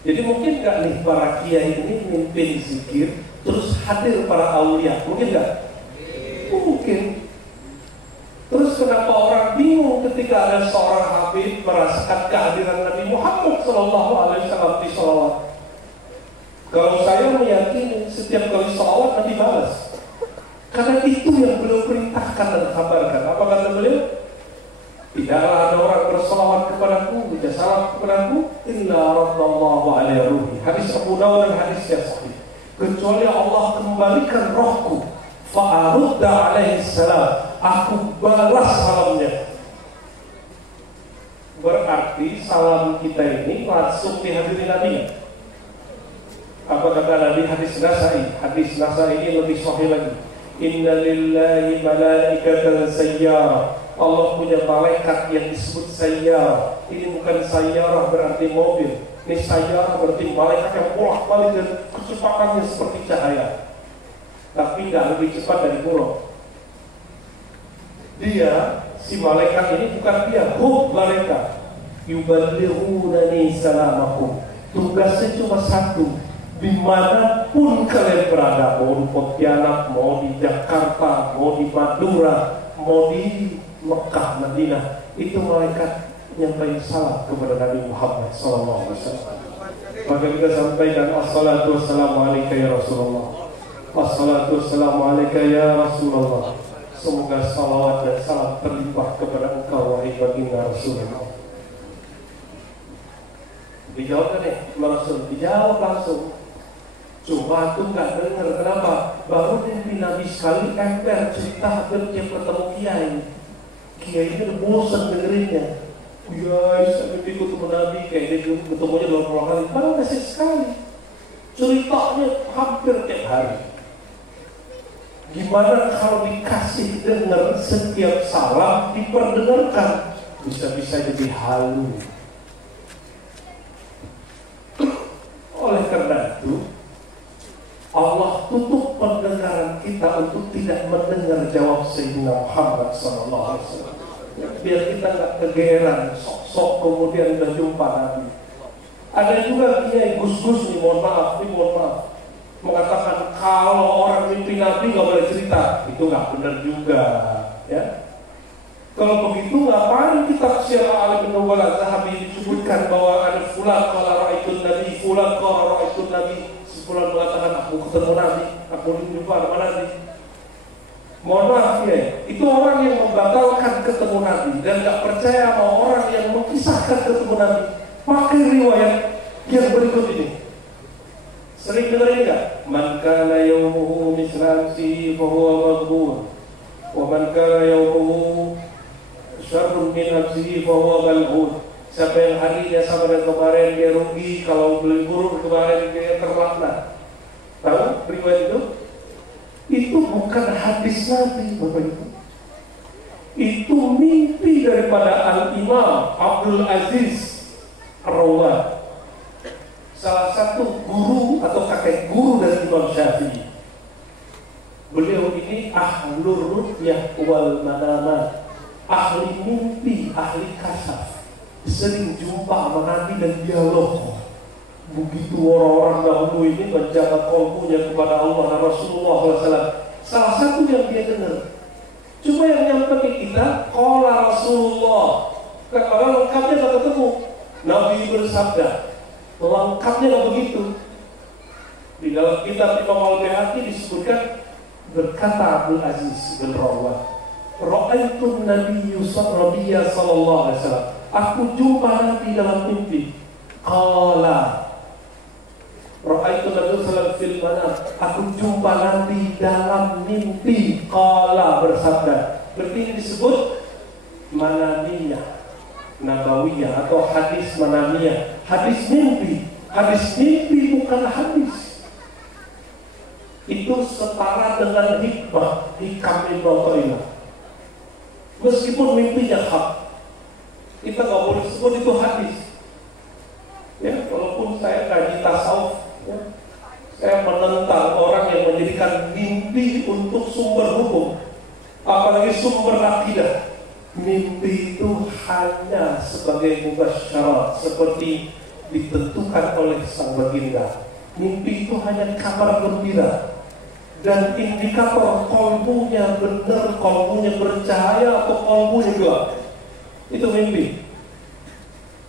Jadi mungkin gak nih para kiai ini mimpin zikir terus hadir para aulia? Mungkin gak? Mungkin. Terus kenapa orang bingung ketika ada seorang habib merasakan kehadiran Nabi Muhammad SAW di sholawat? Kalau saya meyakini setiap kali sholawat Nabi balas, karena itu yang beliau perintahkan dan kabarkan. Apa kata beliau? Tidaklah ada orang bersalawat kepadaku, baca salam kepadaku, illa radallahu alaihi ruhi. Hadis Abu Dawud dan hadis yang sahih. Kecuali Allah kembalikan rohku, fa'arudda alaihi salam, aku balas salamnya. Berarti salam kita ini langsung dihadiri Nabi. Apa kata Nabi? Hadis Nasai. Hadis Nasai ini lebih sahih lagi. Inna lillahi malaikatan sayyara. Allah punya malaikat yang disebut sayyara. Ini bukan sayyara berarti mobil. Ini sayyara berarti malaikat yang bolak-balik dan kecepatannya seperti cahaya, tapi nggak lebih cepat dari burung. Dia, si malaikat ini bukan dia, malaikat. Yuballighunani salamakum. Tugasnya cuma satu. Dimanapun kalian berada, mau di Pontianak, mau di Jakarta, mau di Madura, mau di Mekah, Madinah, itu malaikat nyampaikan salam kepada Nabi Muhammad SAW. Maka kita sampaikan assalatu wassalamu alaika ya Rasulullah, assalatu wassalamu alaika ya Rasulullah. Semoga salawat dan salam terlimpah kepada engkau wahai baginda Rasulullah. Dijawab kan ya Rasul? Dijawab langsung. Cuma tuh nggak dengar. Kenapa? Baru mimpi Nabi sekali ember cerita hampir tiap ketemu kiai. Kiai itu bosan dengerinnya. Ya, saya mimpi ketemu Nabi, kayak dia ketemunya 20 kali. Baru kasih sekali. Ceritanya hampir tiap hari. Gimana kalau dikasih dengar setiap salam diperdengarkan? Bisa-bisa jadi halu. Oleh karena itu Allah tutup pendengaran kita untuk tidak mendengar jawab Sayyidina Muhammad SAW. Biar kita nggak kegeeran, sok-sok kemudian udah jumpa Nabi. Ada juga kiai gus-gus nih, mohon maaf, mengatakan kalau orang mimpi Nabi nggak boleh cerita. Itu nggak benar juga, ya. Kalau begitu ngapain kita Syiar Ali bin Nuwal Zahabi disebutkan bahwa ada fulan qala ra'aitun Nabi, fulan qala ra'aitun Nabi. Fulan mengatakan aku ketemu Nabi, aku jumpa sama Nabi. Mohon maaf ya, itu orang yang membatalkan ketemu Nabi dan gak percaya sama orang yang mengisahkan ketemu Nabi. Pakai riwayat yang berikut ini. Sering dengar ini gak? Man kana yawmuhu mislamsi fahuwa maghbun, wa man kana yawmuhu syarrun min nafsihi fahuwa mal'un. Siapa yang harinya sama dengan kemarin dia rugi, kalau beli buruk kemarin dia terlaknat. Tahu riwayat itu? Itu bukan hadis Nabi, Bapak Ibu. Itu mimpi daripada Al-Imam Abdul Aziz Ar-Rawat, salah satu guru atau kakek guru dari Imam Syafi'i. Beliau ini ahlur ru'yah wal manamat, ahli mimpi, ahli kasaf. Sering jumpa sama Nabi dan dialog. Begitu orang-orang dahulu ini menjaga kolbunya kepada Allah dan Rasulullah SAW. Salah satu yang dia dengar. Cuma yang nyampe ke kita, qala Rasulullah. Karena lengkapnya nggak ketemu. Nabi bersabda, lengkapnya nggak begitu. Di dalam kitab Imam Al-Baihaqi disebutkan, berkata Abdul Aziz bin Rawat, ra'aitun Nabiyyu sallallahu alaihi wasallam. Aku jumpa Nabi dalam mimpi. Qala, Ra'aitu Nabi sallallahu fil manam. Aku jumpa Nabi dalam mimpi. Qala, bersabda. Berarti ini disebut manamiyah, nabawiyah atau hadis manamiyah. Hadis mimpi. Hadis mimpi bukan hadis. Itu setara dengan hikmah, hikam Ibnu Athaillah. Meskipun mimpinya hak, kita nggak boleh sebut itu hadis. Ya, walaupun saya kaji tasawuf, ya, saya menentang orang yang menjadikan mimpi untuk sumber hukum, apalagi sumber akidah. Mimpi itu hanya sebagai mubasyarat, seperti ditentukan oleh sang baginda. Mimpi itu hanya kabar gembira dan indikator kolbunya benar, kolbunya bercahaya atau kolbunya gelap. Itu mimpi.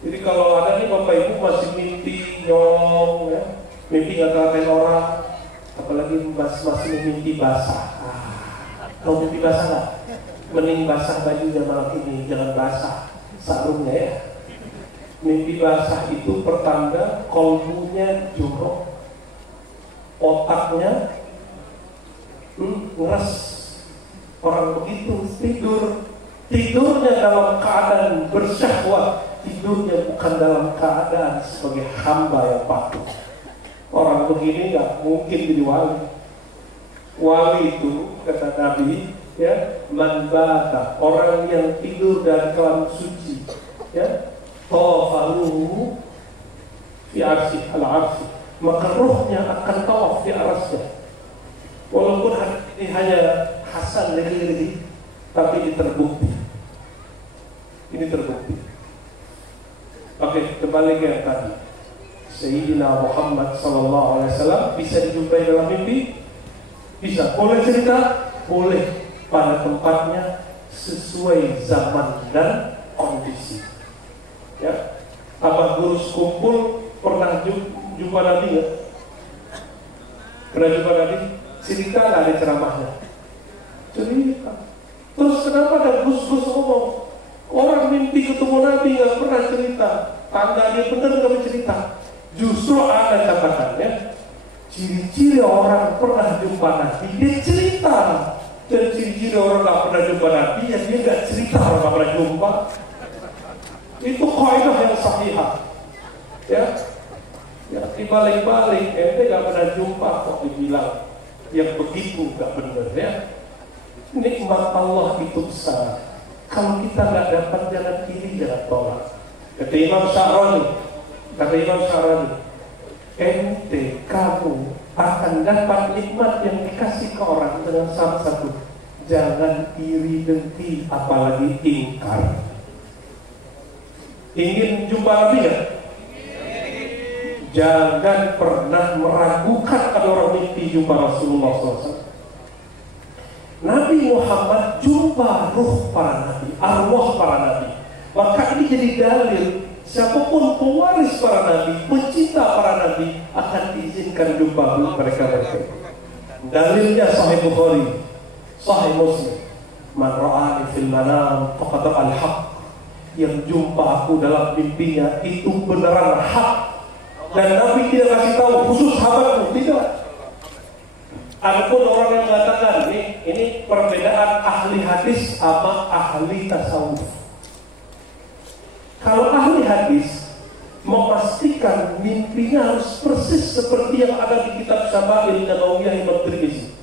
Jadi kalau ada nih bapak ibu masih mimpi nyolong, ya, mimpi ngata-ngatain orang, apalagi masih mimpi basah. Kalau mimpi basah nggak? Mending basah bajunya malam ini, jangan basah sarungnya ya. Mimpi basah itu pertanda kolbunya jorok, otaknya ngeres. Orang begitu tidurnya dalam keadaan bersyahwat, tidurnya bukan dalam keadaan sebagai hamba yang patuh. Orang begini nggak mungkin jadi wali. Wali itu kata Nabi, ya, man bata, orang yang tidur dari kelam suci, ya, tawafaluhu fi arsy al-arsy, maka ruhnya akan tawaf di arasnya. Walaupun hadis ini hanya hasan lagi, tapi ini terbukti. Ini terbukti. Oke, kembali ke yang tadi. Sayyidina Muhammad SAW bisa dijumpai dalam mimpi? Bisa. Boleh cerita? Boleh. Pada tempatnya sesuai zaman dan kondisi. Ya. Abah guru kumpul pernah jumpa Nabi nggak? Pernah jumpa Nabi? Cerita nggak ada ceramahnya? Cerita. Terus kenapa ada gus-gus ngomong? Orang mimpi ketemu Nabi nggak pernah cerita. Tanda dia benar nggak bercerita. Justru ada katakannya, ciri-ciri orang pernah jumpa Nabi dia cerita. Dan ciri-ciri orang nggak pernah jumpa Nabi ya dia nggak cerita, orang nggak pernah jumpa. Itu kaidah yang sahihah. Ya, ya dibalik-balik, ente nggak pernah jumpa kok dibilang yang begitu nggak benar ya. Nikmat Allah itu besar. Kalau kita nggak dapat jalan kiri, jalan tolak. Kata Imam Sya'rani, ente kamu akan dapat nikmat yang dikasih ke orang dengan salah satu, jangan iri dengki, apalagi ingkar. Ingin jumpa Nabi ya? Jangan pernah meragukan kalau orang mimpi jumpa Rasulullah SAW. Nabi Muhammad jumpa ruh para nabi, arwah para nabi. Maka ini jadi dalil, siapapun pewaris para nabi, pecinta para nabi akan diizinkan jumpa mereka. Dalilnya Sahih Bukhari, Sahih Muslim. Man ra'ani fil manam faqad al-haq. Yang jumpa aku dalam mimpinya itu beneran hak. Dan Nabi tidak kasih tahu khusus sahabatku, tidak. Adapun orang yang mengatakan ini perbedaan ahli hadis sama ahli tasawuf. Kalau ahli hadis memastikan mimpinya harus persis seperti yang ada di kitab Syama'il Nabawiyah Imam Tirmizi.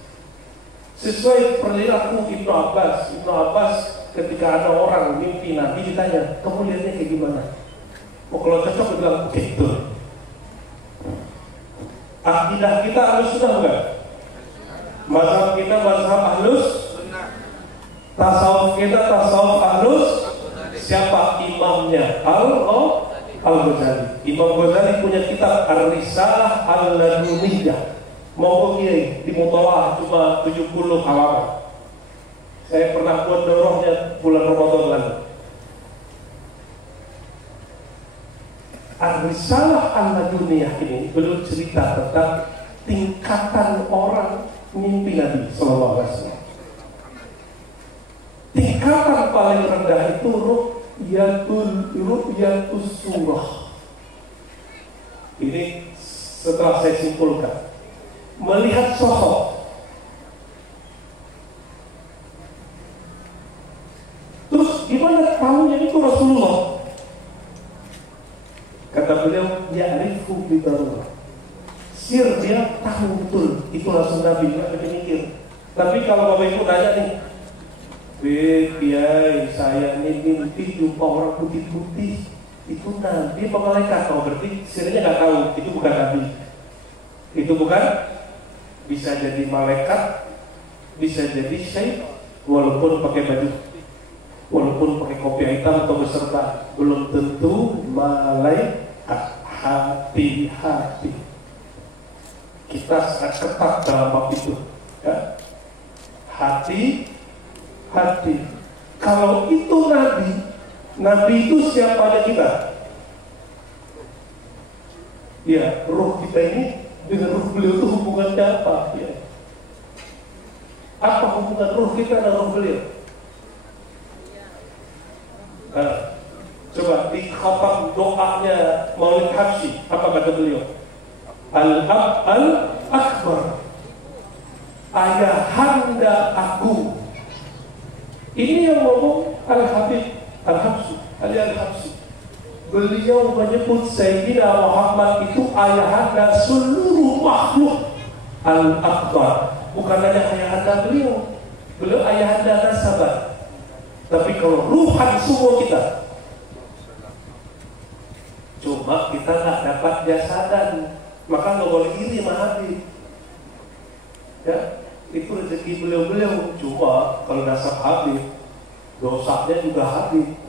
Sesuai perilaku Ibnu Abbas. Ibnu Abbas ketika ada orang mimpi Nabi ditanya, kamu lihatnya kayak gimana? Oh, kalau cocok dia bilang begitu. Akidah kita harus sudah enggak? Mazhab kita mazhab ahlus, tasawuf kita tasawuf ahlus. Siapa imamnya? Al-Ghazali. Imam Ghazali punya kitab Ar-Risalah Al-Laduniyah. Mau kiai di Mutawah cuma 70 halaman. Saya pernah buat dorohnya bulan Ramadan lalu. Ar-Risalah Al-Laduniyah ini belum cerita tentang tingkatan orang mimpi Nabi Sallallahu Alaihi Wasallam. Tingkatan paling rendah itu ru'yatus surah. Ini setelah saya simpulkan, melihat sosok. Terus gimana tahunya itu Rasulullah? Kata beliau, ya'rifu bidarurah. Sir, dia tahu betul itu langsung Nabi, nggak mikir. Tapi kalau Bapak Ibu nanya nih, Kiai, saya ini mimpi jumpa orang putih-putih, itu Nabi apa malaikat? Oh, berarti sirnya nggak tahu, itu bukan Nabi. Itu bukan, bisa jadi malaikat, bisa jadi syaitan, walaupun pakai baju, walaupun pakai kopi hitam atau beserta, belum tentu malaikat. Hati-hati, kita sangat ketat dalam bab itu, ya. Hati-hati. Kalau itu Nabi itu siapanya kita? Ya, roh kita ini dengan roh beliau itu hubungannya apa? Ya. Apa hubungan roh kita dan roh beliau? Coba di khatam doanya Maulid Habsyi, apa kata beliau? Al-Ab al-Akbar, ayahanda aku. Ini yang ngomong Al-Habib Al-Habsyi, Ali Al-Habsyi. Beliau menyebut Sayyidina Muhammad itu ayahanda seluruh makhluk. Al-Akbar, bukan hanya ayahanda beliau, beliau ayahanda nasabat. Tapi kalau ruhan semua kita, cuma kita nggak dapat jasadan, maka nggak boleh iri sama Habib. Ya, itu rezeki beliau-beliau. Cuma kalau nasab Habib, dosanya juga Habib.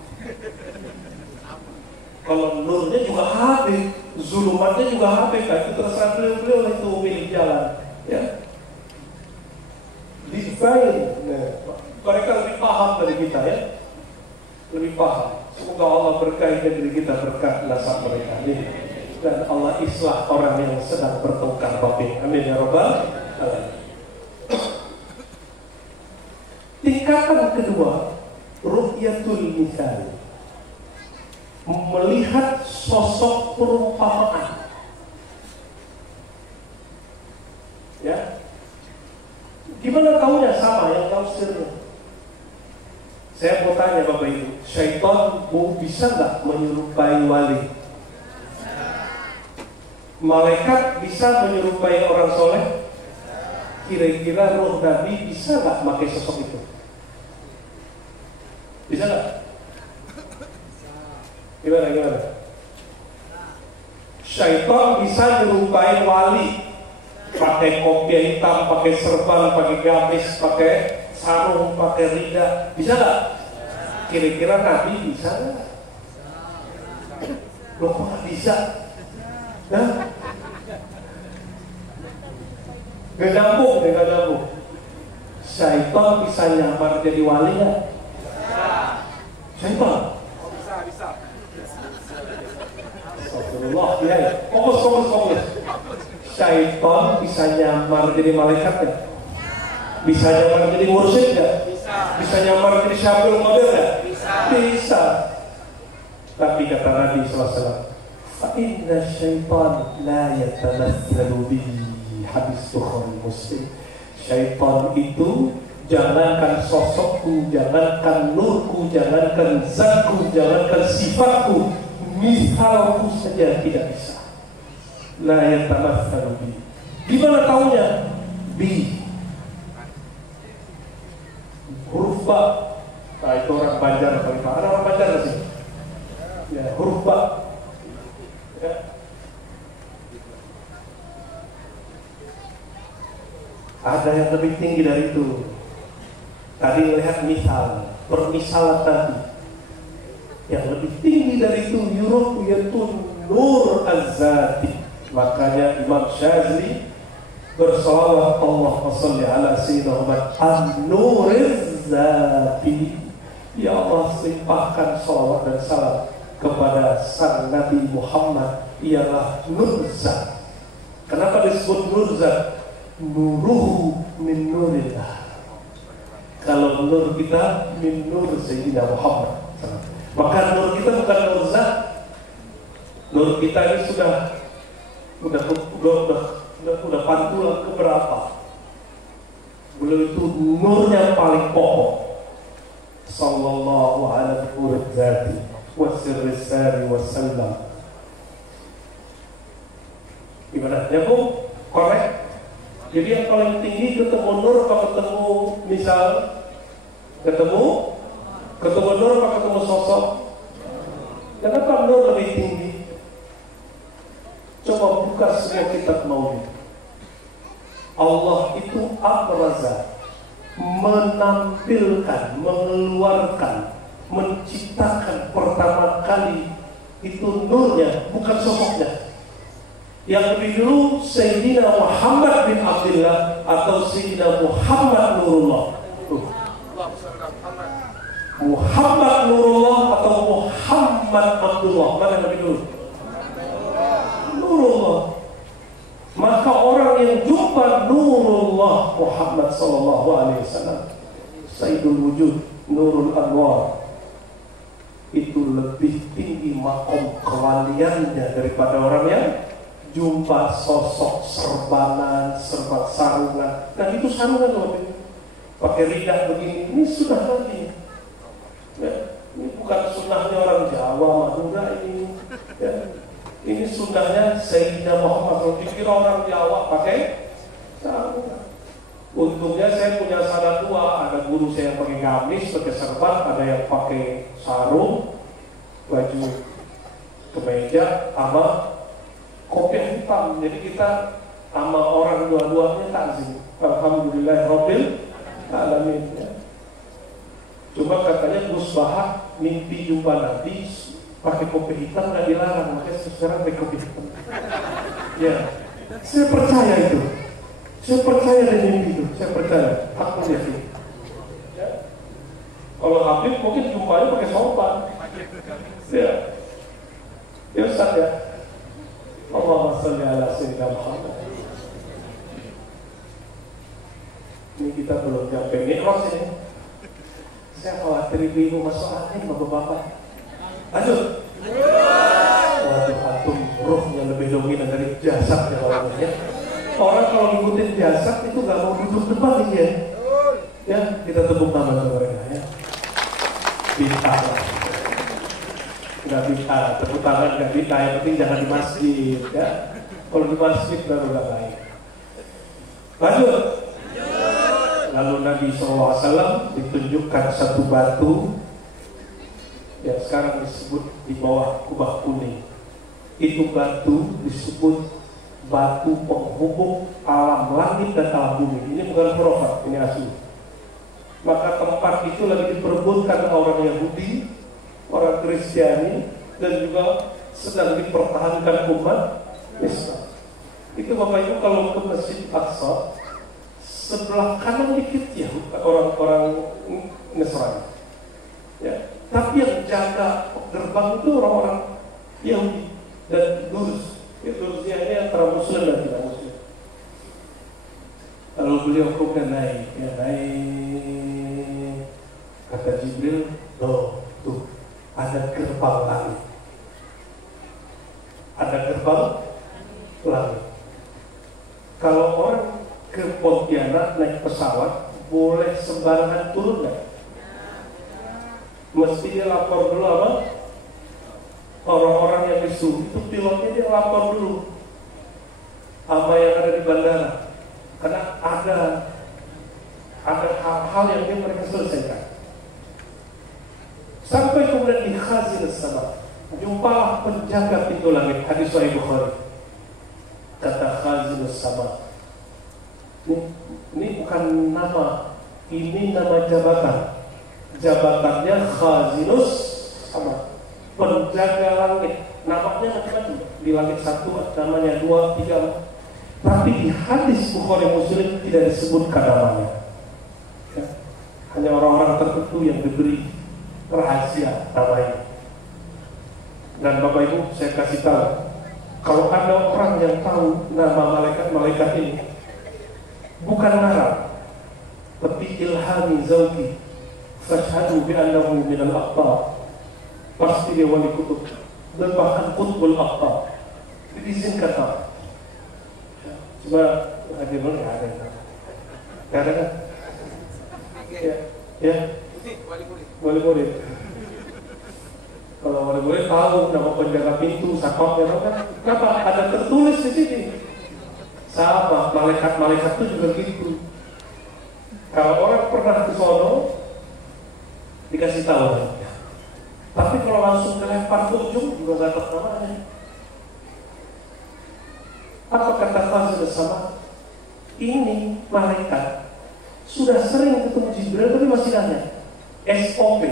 Kalau nurnya juga Habib, zulumatnya juga Habib. Itu terserah beliau-beliau itu milih jalan. Ya, define. Mereka lebih paham dari kita, ya, lebih paham. Semoga Allah berkahi negeri kita berkat nasab mereka ini, dan Allah islah orang yang sedang bertengkar batin. Amin ya rabbal alamin. Tingkatan kedua, ru'yatul mithal, melihat sosok perumpamaan. Ya, gimana tahunya sama yang tahu sirnya? Saya mau tanya Bapak Ibu, syaitan bisa nggak menyerupai wali? Malaikat bisa menyerupai orang soleh? Kira-kira roh Nabi bisa nggak pakai sosok itu? Bisa nggak? Gimana? Syaitan bisa menyerupai wali, pakai kopiah hitam, pakai serban, pakai gamis, pakai sarung, pakai rida, bisa nggak? Kira-kira Nabi bisa nggak? Loh, kok nggak bisa? Nah, gak nyambung. Syaitan bisa nyamar jadi wali nggak? Syaitan? Bisa. Astagfirullah, ya. Fokus. Syaitan bisa nyamar jadi malaikat nggak? Bisa nyamar jadi mursyid nggak? Bisa nyamar jadi syafi'ul qadir nggak? Bisa. Tapi kata Nabi SAW, fa inna syaitan la yatamatsalu bihi, hadis Bukhari Muslim. Syaitan itu, jangankan sosokku, jangankan nurku, jangankan zatku, jangankan sifatku, misalku saja tidak bisa. La yatamatsalu bihi. Gimana taunya? Bi, huruf ba. Nah, itu orang Banjar paling paham. Ada orang Banjar nggak sih? Ya, huruf ba. Ya. Ada yang lebih tinggi dari itu. Tadi melihat misal, permisalan tadi. Yang lebih tinggi dari itu, yurufiyatun nur az-zati. Makanya Imam Syazili bersalawat, Allahumma sholli ala sayyidina Muhammad an-nuriz zati. Ya Allah, limpahkan salawat dan salam kepada sang Nabi Muhammad, ialah nur zat. Kenapa disebut nur zat? Nuruhu min nurillah. Kalau nur kita min nur sayyidina Muhammad, maka nur kita bukan nur zat. Nur kita ini sudah udah pantulan keberapa. Beliau itu nurnya paling pokok. Sallallahu alaihi wa sallam. Gimana? Ya Bu, korek. Jadi yang paling tinggi ketemu nur apa ketemu misal? Ketemu nur apa ketemu sosok? Kenapa nur lebih tinggi? Coba buka semua kitab maulid. Allah itu abraza, menampilkan, mengeluarkan, menciptakan pertama kali itu nurnya, bukan sosoknya. Yang lebih dulu Sayyidina Muhammad bin Abdullah atau Sayyidina Muhammad Nurullah. Muhammad Nurullah atau Muhammad Abdullah, mana yang lebih dulu? Nurullah. Maka orang yang jumpa Nurullah Muhammad sallallahu alaihi wasallam, Sayyidul Wujud, Nurul Anwar, itu lebih tinggi makom kewaliannya daripada orang yang jumpa sosok serbanan, serba sarungan. Nah itu sarungan loh, pakai ridah begini, ini sunnah Nabi. Ya, ini bukan sunnahnya orang Jawa, Madura ini. Ya, ini sunnahnya Sayyidina Muhammad. Kalau dikira orang Jawa pakai sarungan. Untungnya saya punya saudara tua, ada guru saya yang pakai gamis, pakai serban, ada yang pakai sarung, baju kemeja, sama kopiah hitam. Jadi kita sama orang dua-duanya takzim. Alhamdulillah Rabbil Alamin. Ya. Cuma katanya Gus Bahar mimpi jumpa Nabi pakai kopiah hitam nggak dilarang, makanya sekarang pakai kopiah hitam. Ya, saya percaya itu. Saya percaya dengan mimpi itu. Saya percaya. Aku yakin. Ya. Kalau Habib mungkin jumpanya pakai sorban. Ya. Ya Ustaz ya. Allahumma shalli ala sayyidina Muhammad. Ini kita belum nyampe Mi'raj ini. Saya khawatir ibu masuk angin bapak-bapak. Lanjut. Waduh, antum ruhnya lebih dominan dari jasadnya orangnya. Orang kalau ngikutin jasad itu gak mau duduk depan ini ya. Ya, kita tepuk tangan mereka ya. Bintang. Nggak bisa, tepuk tangan nggak bisa, yang penting jangan di masjid ya. Kalau di masjid baru nggak baik. Lanjut. Lalu Nabi SAW ditunjukkan satu batu yang sekarang disebut di bawah kubah kuning. Itu batu disebut batu penghubung alam langit dan alam bumi. Ini bukan khurafat, ini asli. Maka tempat itu lagi diperebutkan orang Yahudi, orang Kristiani, dan juga sedang dipertahankan umat Islam. Itu Bapak Ibu kalau ke Masjid Aqsa, sebelah kanan dikit ya orang-orang Nasrani. Ya, tapi yang jaga gerbang itu orang-orang Yahudi dan Durus. Itu ini antara Muslim dan tidak Muslim. Lalu beliau kemudian naik, ya naik. Kata Jibril, loh tuh ada gerbang langit. Ada gerbang langit. Kalau orang ke Pontianak naik pesawat, boleh sembarangan turun nggak? Mesti dia lapor dulu apa? Orang-orang yang disuruh itu pilotnya dia lapor dulu apa yang ada di bandara, karena ada hal-hal yang dia mereka selesaikan. Sampai kemudian di Khazin As-Sama, jumpalah penjaga pintu langit. Hadis Sahih Bukhari. Kata Khazin As-Sama, ini bukan nama, ini nama jabatan. Jabatannya Khazinus Sama, penjaga langit. Namanya macam-macam. Di langit satu namanya 2, 3. Tapi di hadis Bukhari Muslim tidak disebutkan namanya. Ya. Hanya orang-orang tertentu yang diberi rahasia nama ini. Dan Bapak Ibu saya kasih tahu, kalau ada orang yang tahu nama malaikat-malaikat ini, bukan narang, tapi ilhami zauki, fashhadu bi'annahu minal aqtab, pasti dia wali kutub dan bahkan qutbul aqtab. Diizinkan tahu. Coba hadir dulu, nggak ada. Nggak ada kan? Ya, ya. Wali murid. Kalau wali murid tahu nama penjaga pintu, satpamnya kan? Kenapa? Ada tertulis di sini. Sama, malaikat-malaikat itu juga gitu. Kalau orang pernah ke sono, dikasih tahu. Tapi kalau langsung kelempar ke ujung, juga nggak tahu namanya. Apa kata Fazil sama? Ini malaikat sudah sering ketemu Jibril, tapi masih nanya SOP.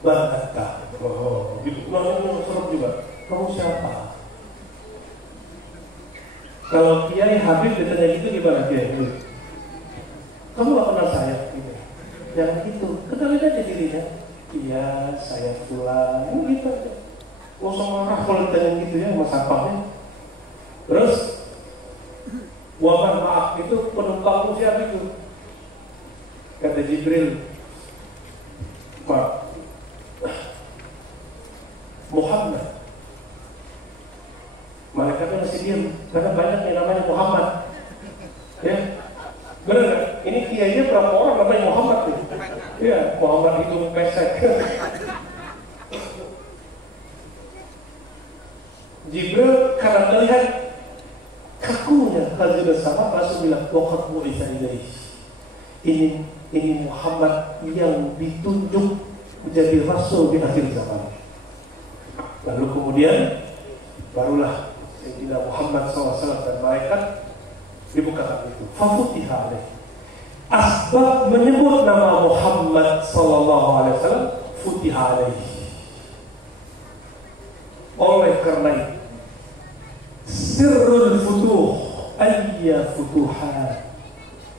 Bantah. Oh, gitu. Nanya serem juga. Kamu siapa? Kalau Kiai Habib ditanya gitu gimana Kiai? Kamu gak kenal saya? Gitu. Jangan gitu. Kenalin aja dirinya. Iya, saya Fulan. Gitu aja. Gak usah marah kalau ditanya gitu ya, mas apanya. Terus, mohon maaf, itu penumpangmu siapa itu? Kata Jibril, Pak Muhammad. Malaikatnya masih diam, karena banyak yang namanya Muhammad. Ya, benar kan? Ini kiainya berapa orang namanya Muhammad nih? Ya, Muhammad itu pesek. Jibril karena melihat kakunya Fazil bersama, langsung bilang, "Waqat mu'isa ilaih." Ini Muhammad yang ditunjuk menjadi rasul di akhir zaman. Lalu kemudian barulah Sayyidina Muhammad SAW dan malaikat dibukakan itu. Fafutiha alaih. Asbab menyebut nama Muhammad SAW futiha alaih. Oleh karena itu, sirrul futuh ayya futuhat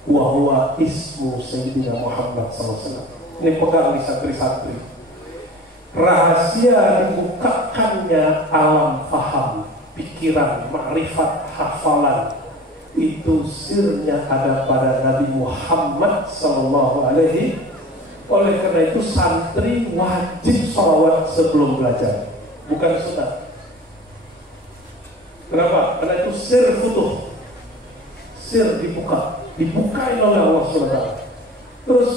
wa huwa ismu Sayyidina Muhammad SAW. Ini pegang di santri-santri. Rahasia dibukakannya alam faham, pikiran, makrifat, hafalan, itu sirnya ada pada Nabi Muhammad SAW. Oleh karena itu santri wajib sholawat sebelum belajar, bukan sunat. Kenapa? Karena itu sir futuh, sir dibukain oleh Allah SWT. Terus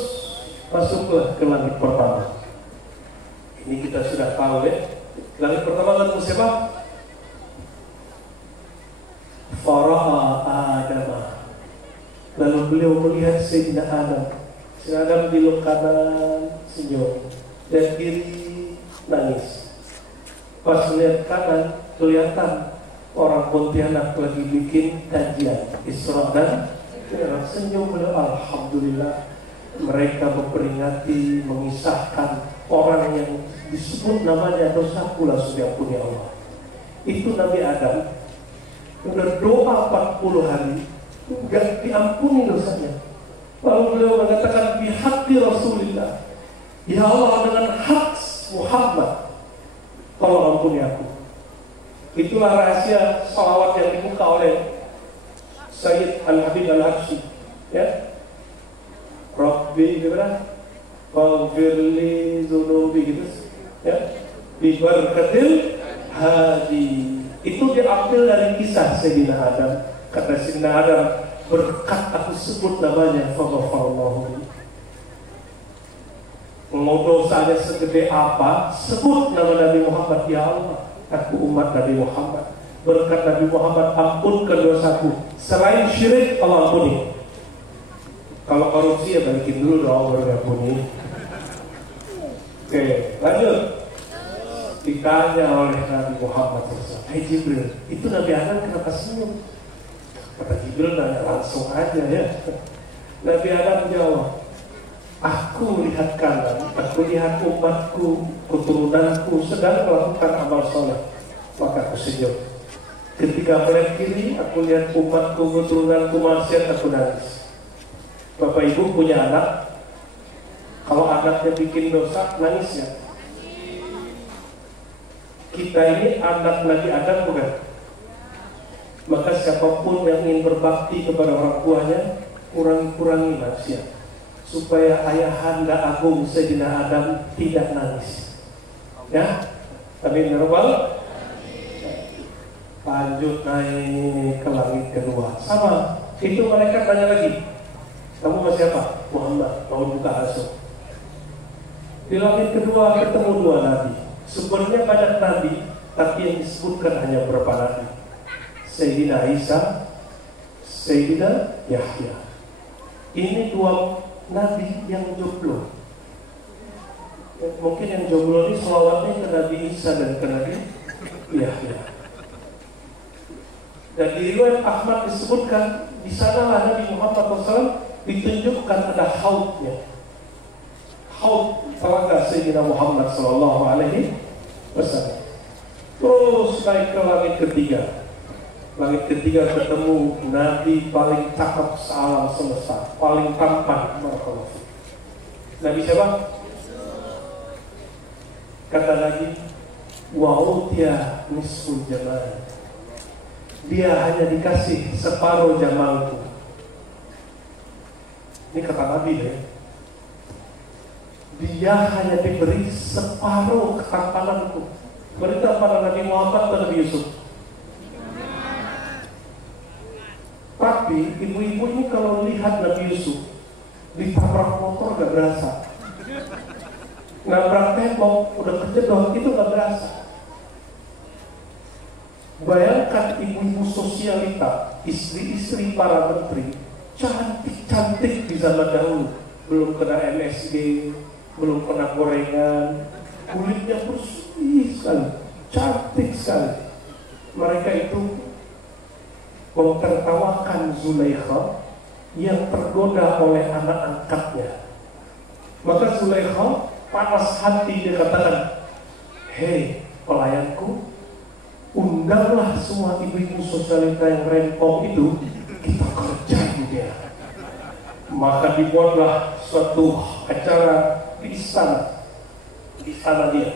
masuklah ke langit pertama. Ini kita sudah tahu ya. Langit pertama ketemu siapa? Fara'a Adama. Lalu beliau melihat Sayyidina Adam. Sayyidina Adam di kanan senyum dan kiri nangis. Pas lihat kanan kelihatan orang Pontianak lagi bikin kajian Isra dan Mi'raj. Senyum beliau, alhamdulillah. Mereka memperingati, mengisahkan orang yang disebut namanya dosaku langsung diampuni Allah. Itu Nabi Adam udah doa 40 hari enggak diampuni dosanya. Lalu beliau mengatakan bihaqqi Rasulillah, ya Allah dengan hak Muhammad tolong ampuni aku. Itulah rahasia salawat yang dibuka oleh Sayyid Al-Habib Al-Habsyi, ya. Rabbi gimana? Faghfirli dzunubi gitu, ya. Bi barakatil hadi. Itu diambil dari kisah Sayyidina Adam. Kata Sayyidina Adam, berkat aku sebut namanya, faghfarallahu. Mau dosanya segede apa, sebut nama Nabi Muhammad, ya Allah, aku umat Nabi Muhammad. Berkat Nabi Muhammad ampunkan dosaku. Selain syirik Allah ampuni. Kalau korupsi ya balikin dulu dong baru diampuni. Oke, lanjut. Ditanya oleh Nabi Muhammad SAW, "Hai Jibril, itu Nabi Adam kenapa senyum?" Kata Jibril nanya langsung aja ya. Nabi Adam jawab, "Aku lihat kanan, aku lihat umatku, keturunanku sedang melakukan amal soleh, maka aku senyum. Ketika melihat kiri, aku lihat umatku, keturunanku maksiat, aku nangis." Bapak Ibu punya anak, kalau anaknya bikin dosa, nangis ya? Kita ini anak Nabi Adam bukan? Maka siapapun yang ingin berbakti kepada orang tuanya, kurangi maksiat, supaya ayahanda agung Sayyidina Adam tidak nangis. Ya, amin ya rabbal. lanjut naik ke langit kedua. Sama, itu mereka tanya lagi, kamu mau siapa? Muhammad, mau buka asuh. Di langit kedua ketemu dua nabi. Sebenarnya banyak nabi, tapi yang disebutkan hanya beberapa nabi. Sayyidina Isa, Sayyidina Yahya. Ini dua nabi yang jomblo. Mungkin yang jomblo ini selawatnya ke Nabi Isa dan ke Nabi Yahya. Dan di riwayat Ahmad disebutkan, di sanalah Nabi Muhammad SAW ditunjukkan ada haudnya. Haud telaga Sayyidina Muhammad SAW. Terus naik ke langit ketiga. Langit ketiga ketemu Nabi paling cakep sealam semesta, paling tampan. Nabi siapa? Kata lagi, wa'utia nisful jamal. Dia hanya dikasih separuh jamalku. Ini kata Nabi ya. Dia hanya diberi separuh ketampananku. Berita pada Nabi Muhammad dan Nabi Yusuf. Tapi ibu-ibu ini kalau lihat Nabi Yusuf ditabrak motor gak berasa. Nabrak tembok, udah kejedot, itu gak berasa. Bayangkan ibu-ibu sosialita, istri-istri para menteri, cantik-cantik di zaman dahulu. Belum kena MSG, belum kena gorengan, kulitnya bersih sekali, cantik sekali. Mereka itu memtertawakan Zulaikha yang tergoda oleh anak angkatnya. Maka Zulaikha panas hati, dia katakan, hei pelayanku, undanglah semua ibu-ibu sosialita yang rempong itu, kita kerjain dia. Maka dibuatlah suatu acara di istana. Di istana dia,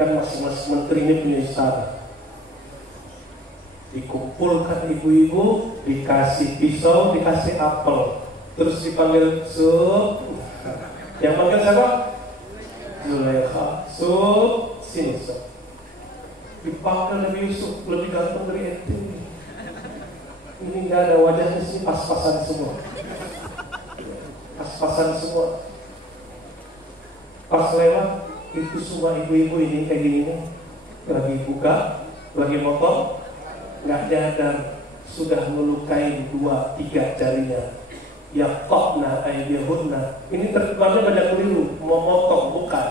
kan masing-masing menterinya punya istana. Dikumpulkan ibu-ibu, dikasih pisau, dikasih apel, terus dipanggil sup. Yang panggil siapa? Zulaikha, sup, sini sup. Dipanggil Nabi Yusuf, lebih ganteng dari ente. Ini nggak ada wajahnya sih, pas-pasan semua. Pas-pasan semua. Pas lewat, itu semua ibu-ibu ini kayak gini nih, lagi buka, lagi motong, nggak nyadar sudah melukai 2-3 jarinya. Yaqta'na aydiyahunna. Ini terjemahannya banyak keliru. Memotong bukan,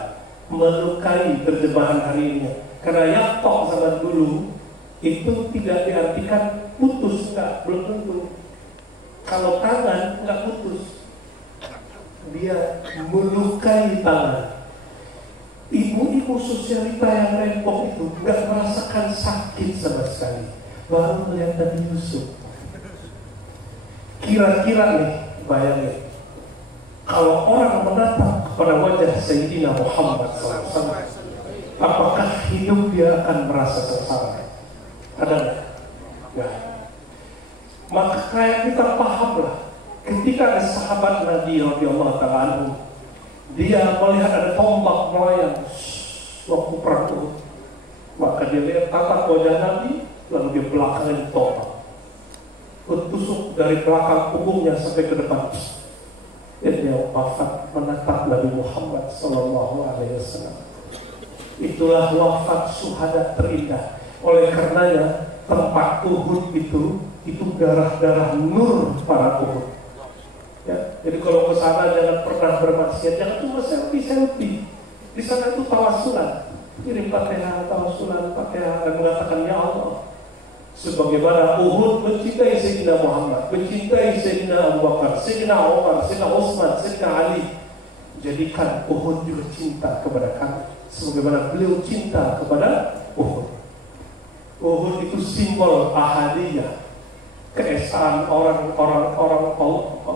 melukai terjemahan hari ini. Karena yaqta' zaman dulu itu tidak diartikan putus, enggak, belum tentu. Kalau tangan enggak putus, dia melukai tangan. Ibu-ibu sosialita yang rempong itu enggak merasakan sakit sama sekali, baru melihat Nabi Yusuf. Kira-kira nih, bayangin, kalau orang menatap kepada wajah Sayyidina Muhammad SAW, apakah hidup dia akan merasa sengsara? Ada nggak? Nggak. Maka kayak kita pahamlah, ketika ada sahabat Nabi radhiyallahu ta'ala anhu, dia melihat ada tombak melayang waktu perang Uhud, maka dia lihat tatap wajah Nabi, lalu dia belakangin tombak, bertusuk dari belakang punggungnya sampai ke depan. Dan dia wafat menatap Nabi Muhammad Sallallahu Alaihi Wasallam. Itulah wafat syuhada terindah. Oleh karenanya tempat Uhud itu darah-darah nur para Uhud. Ya, jadi kalau ke sana jangan pernah bermaksiat, jangan cuma selfie. Di sana itu tawassulan, kirim Fatihah, tawassulan, Fatihah, dan mengatakan ya Allah. Sebagaimana Uhud mencintai Sayyidina Muhammad, mencintai Sayyidina Abu Bakar, Sayyidina Umar, Sayyidina Utsman, Sayyidina Ali. Jadikan Uhud juga cinta kepada kami, sebagaimana beliau cinta kepada Uhud. Uhud itu simbol ahadiyah, keesaan orang-orang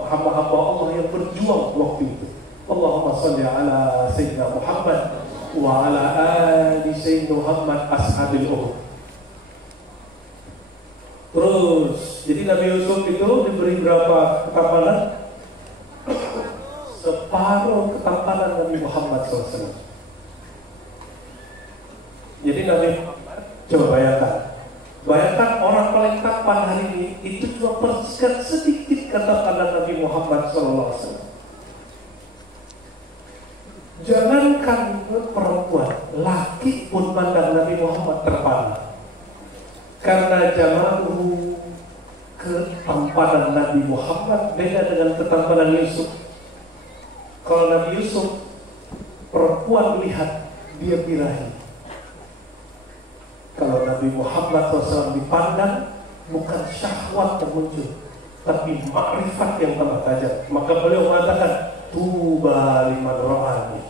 hamba-hamba Allah yang berjuang waktu itu. Allahumma shalli ala Sayyidina Muhammad wa ala ali Sayyidina Muhammad ashabil Uhud. Terus, jadi Nabi Yusuf itu diberi berapa ketampanan? Separuh ketampanan Nabi Muhammad SAW. Jadi Nabi Muhammad, coba bayangkan ketetapan hari ini itu cuma persekian sedikit kata-kata Nabi Muhammad SAW. Jangankan perempuan, laki pun pandang Nabi Muhammad terpana. Karena jamaluhu, ketampanan Nabi Muhammad beda dengan ketampanan Yusuf. Kalau Nabi Yusuf, perempuan melihat dia birahi. Kalau Nabi Muhammad SAW dipandang, bukan syahwat yang muncul, tapi makrifat yang tambah tajam. Maka beliau mengatakan, tuba liman ra'ani.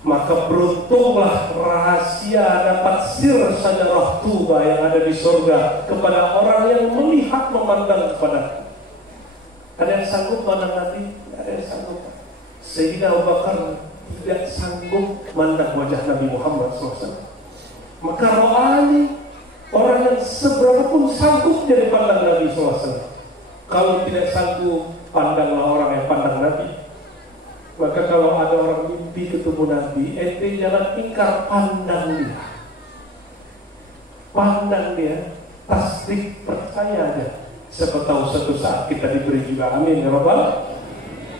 Maka beruntunglah rahasia dapat sir sajarah tuba yang ada di surga kepada orang yang melihat memandang kepada. Ada yang sanggup mandang Nabi? Ada yang sanggup. Sayyidina Abu Bakar tidak sanggup mandang wajah Nabi Muhammad SAW. Maka ro'ani, orang yang seberapa pun sanggup jadi pandang Nabi SAW. Kalau tidak sanggup, pandanglah orang yang pandang Nabi. Maka kalau ada orang mimpi ketemu Nabi, ente jangan ingkar, pandang dia. Pandang dia, tasdik, percaya aja. Siapa tahu suatu saat kita diberi juga, amin ya Rabbal.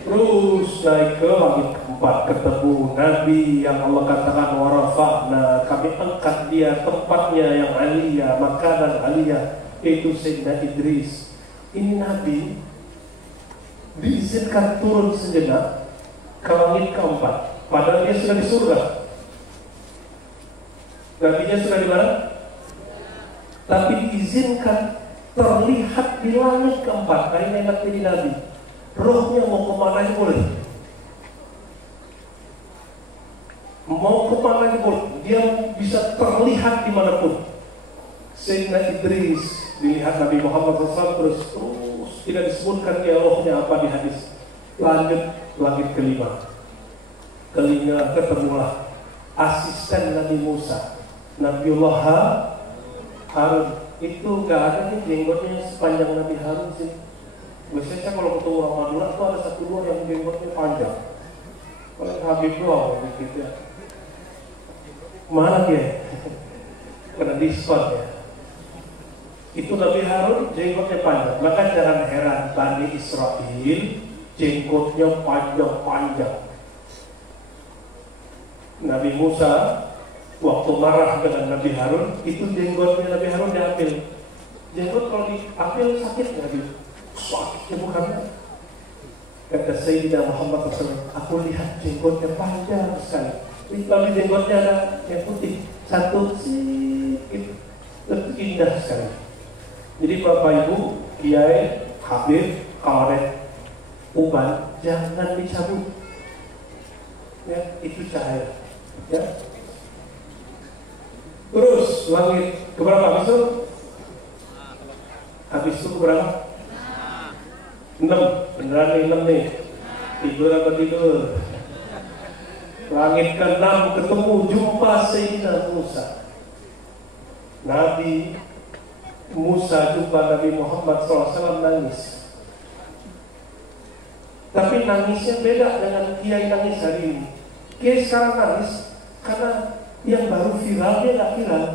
Terus naik ke langit keempat, ketemu Nabi yang Allah katakan warafa'na, kami angkat dia tempatnya yang aliyah, makanan aliyah, yaitu Sayyidina Idris. Ini Nabi diizinkan turun sejenak ke langit keempat, padahal dia sudah di surga. Nabinya sudah di mana? Tapi diizinkan terlihat di langit keempat. Nah, ini enak jadi Nabi. Rohnya mau kemana aja boleh. Mau kemana aja boleh. Dia bisa terlihat dimanapun. Sayyidina Idris dilihat Nabi Muhammad SAW terus tidak disebutkan dia rohnya apa di hadis. Lanjut langit kelima. Kelima ketemulah asisten Nabi Musa, Nabiullah Harun. Itu gak ada nih jenggotnya sepanjang Nabi Harun sih. Biasanya kalau ketemu orang Madura tuh ada satu dua yang jenggotnya panjang. Kalau Habib doang gitu ya. Mana dia? Kena diskon ya. Itu Nabi Harun jenggotnya panjang. Maka jangan heran Bani Israel jenggotnya panjang-panjang. Nabi Musa waktu marah dengan Nabi Harun, itu jenggotnya Nabi Harun diambil. Jenggot kalau diambil sakit nggak dia? Sakitnya bukan. Kata Sayyidina Muhammad SAW, aku lihat jenggotnya panjang sekali. Lalu jenggotnya ada yang putih, satu sedikit, lebih indah sekali. Jadi Bapak Ibu, Kiai, Habib, Kawaret, uban jangan dicabut, ya itu cahaya, ya. Terus langit keberapa habis itu? Habis itu keberapa? 6, beneran nih 6 nih. Tidur apa tidur? Langit ke-6 ketemu jumpa Sayyidina Musa. Nabi Musa jumpa Nabi Muhammad SAW nangis. Tapi nangisnya beda dengan Kiai nangis hari ini. Kiai sekarang nangis karena yang baru viral dia gak viral.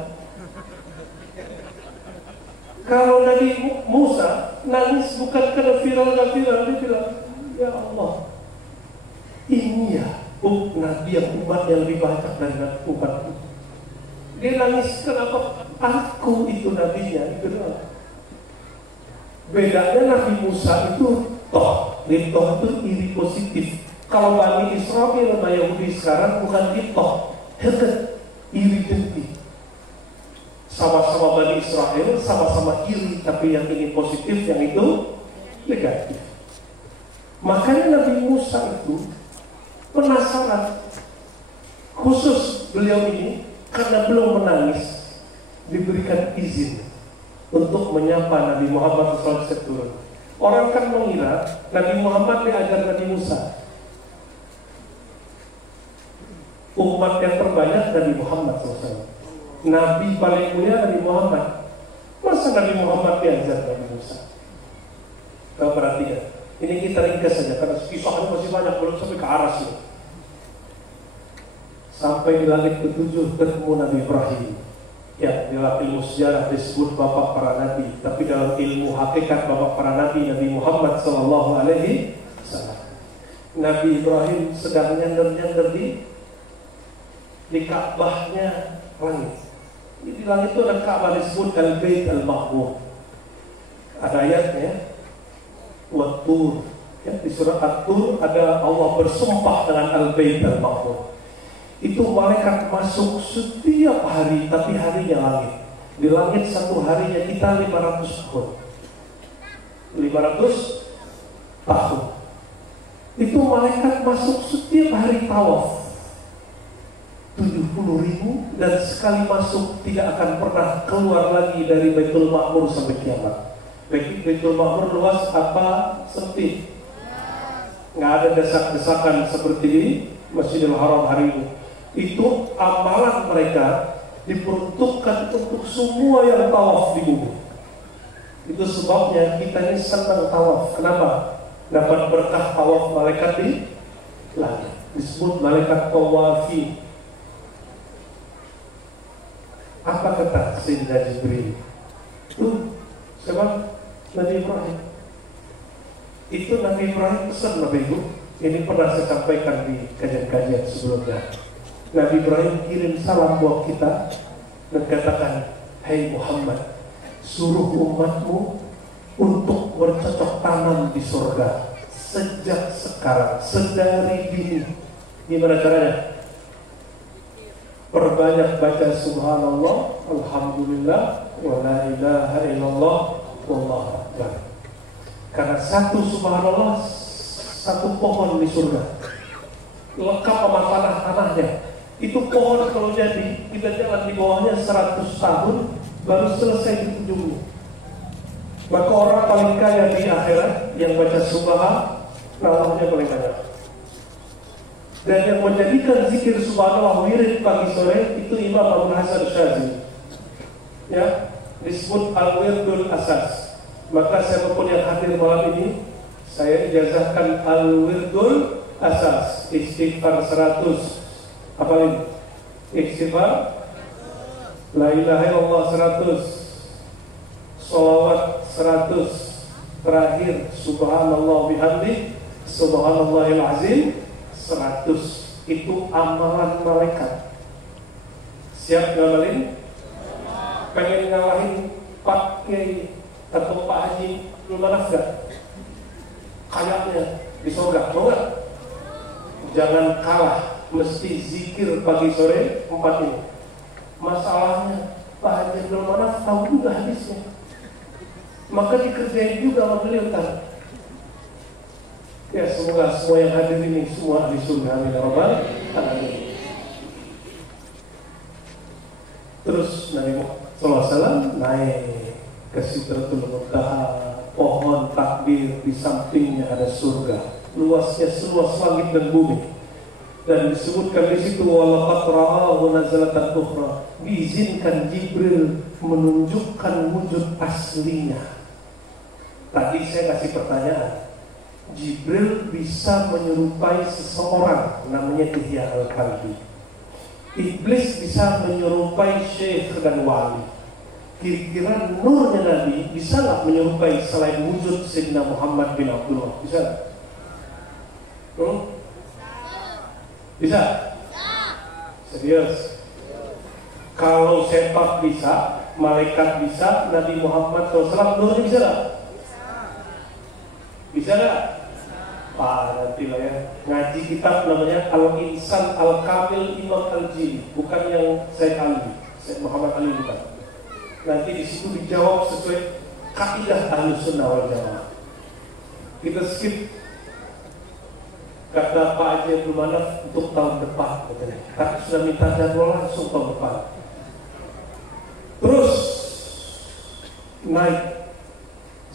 Kalau Nabi Musa nangis bukan karena viral gak viral, dia bilang, ya Allah, ini ya Nabi yang umat yang lebih banyak dari umatku. Dia nangis kenapa? Aku itu nabinya, itu doang. Bedanya Nabi Musa itu toh itu iri positif. Kalau Bani Israel sama Yahudi sekarang bukan toh, heket, iri dengki. Sama-sama Bani Israel, sama-sama iri, tapi yang ini positif, yang itu negatif. Makanya Nabi Musa itu penasaran, khusus beliau ini karena belum menangis, diberikan izin untuk menyapa Nabi Muhammad SAW. Orang kan mengira Nabi Muhammad diajar Nabi Musa. Umat yang terbanyak Nabi Muhammad SAW. Nabi paling mulia Nabi Muhammad. Masa Nabi Muhammad diajar Nabi Musa? Kau perhatikan. Ini kita ringkas saja karena kisahnya masih banyak, belum sampai ke aras ini. Sampai di langit ke-7 ketemu Nabi Ibrahim. Ya, dalam ilmu sejarah disebut bapak para nabi, tapi dalam ilmu hakikat bapak para nabi Nabi Muhammad Sallallahu Alaihi Wasallam. Nabi Ibrahim sedang nyender-nyender di Ka'bahnya langit. Di langit itu ada Ka'bah disebut Al-Bait Al-Mahmud. Ada ayatnya, Wat-Tur. Ya, di surat At-Tur ada Allah bersumpah dengan Al-Bait Al-Mahmud. Itu malaikat masuk setiap hari, tapi harinya langit. Di langit satu harinya kita 500 tahun. 500 tahun. Itu malaikat masuk setiap hari tawaf 70.000, dan sekali masuk tidak akan pernah keluar lagi dari Baitul Ma'mur sampai kiamat. Baitul Ma'mur luas apa sempit? Nggak ada desak-desakan seperti di Masjidil Haram hari ini. Itu amalan mereka diperuntukkan untuk semua yang tawaf di bumi. Itu sebabnya kita ini senang tawaf. Kenapa? Dapat berkah tawaf malaikat di langit. Disebut malaikat tawafi. Apa kata Sayyidina Jibril? Itu siapa? Nabi Ibrahim. Itu Nabi Ibrahim pesan Nabi Ibu. Ini pernah saya sampaikan di kajian-kajian sebelumnya. Nabi Ibrahim kirim salam buat kita dan katakan, "Hai Muhammad, suruh umatmu untuk bercocok tanam di surga sejak sekarang, sedari dini." Gimana caranya? Perbanyak baca subhanallah, alhamdulillah, wa la ilaha illallah, wallahu akbar. Karena satu subhanallah, satu pohon di surga, lengkap sama tanah-tanahnya. Itu pohon kalau jadi, kita jalan di bawahnya 100 tahun baru selesai di ujungnya. Maka orang paling kaya di akhirat yang baca subhanallah, namanya paling banyak. Dan yang menjadikan zikir subhanallah wirid pagi sore itu Imam Abu Hasan Syadzili. Ya, disebut al-wirdul asas. Maka siapapun yang hadir malam ini, saya ijazahkan al-wirdul asas. Istighfar 100. Apa ini? Istighfar, la ilaha illallah 100, sholawat 100, terakhir subhanallah bihamdi, subhanallahil azim 100. Itu amalan malaikat. Siap ngamalin? Pengen ngalahin Pak Kiai atau Pak Haji Lumanas gak? Kayaknya di surga, mau gak? Jangan kalah. Mesti zikir pagi sore 4 ini. Masalahnya Pak Haji Abdul Manaf tahu juga hadisnya, maka dikerjain juga sama beliau kan. Ya, semoga semua yang hadir ini semua di surga, amin ya rabbal alamin. Terus Nabi Muhammad SAW naik ke Sidratul Muntaha, pohon takbir, di sampingnya ada surga, luasnya seluas langit dan bumi. Dan disebutkan di situ walaqad ra'ahu nazalatan ukhra, diizinkan Jibril menunjukkan wujud aslinya. Tadi saya kasih pertanyaan, Jibril bisa menyerupai seseorang namanya Dihya Al-Kalbi. Iblis bisa menyerupai syekh dan wali. Kira-kira nurnya Nabi bisa nggak menyerupai selain wujud Sayyidina Muhammad bin Abdullah? Bisa? Bisa? Serius? Kalau sepak bisa, malaikat bisa, Nabi Muhammad SAW nurnya bisa gak? Bisa gak? Nanti lah ya. Ngaji kitab namanya Al-Insan Al-Kamil Imam Al-Jili, bukan yang Sayyid Ali, Sayyid Muhammad Ali bukan. Nanti di situ dijawab sesuai kaidah Ahlus Sunnah wal Jamaah. Kita skip kata Pak Haji Abdul Manaf untuk tahun depan, katanya. Tapi sudah minta jadwal langsung tahun depan. Terus naik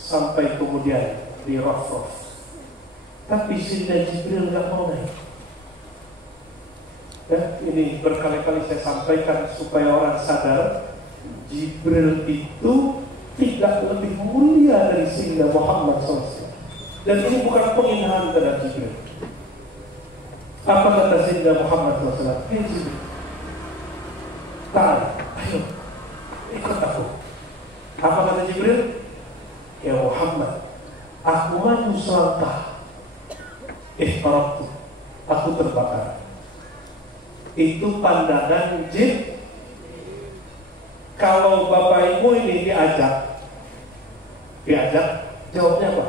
sampai kemudian di Raf-Raf. Tapi Sayyidina Jibril nggak mau naik. Ya, ini berkali-kali saya sampaikan supaya orang sadar, Jibril itu tidak lebih mulia dari Sayyidina Muhammad SAW. Dan ini bukan penghinaan terhadap Jibril. Apa kata Sayyidina Muhammad SAW? Hei Jibril, tahan, ayo, Apa kata Jibril? Ya Muhammad, aku maju selangkah, ihtaraqtu, aku terbakar. Itu pandangan jin. Kalau Bapak Ibu ini diajak, jawabnya apa?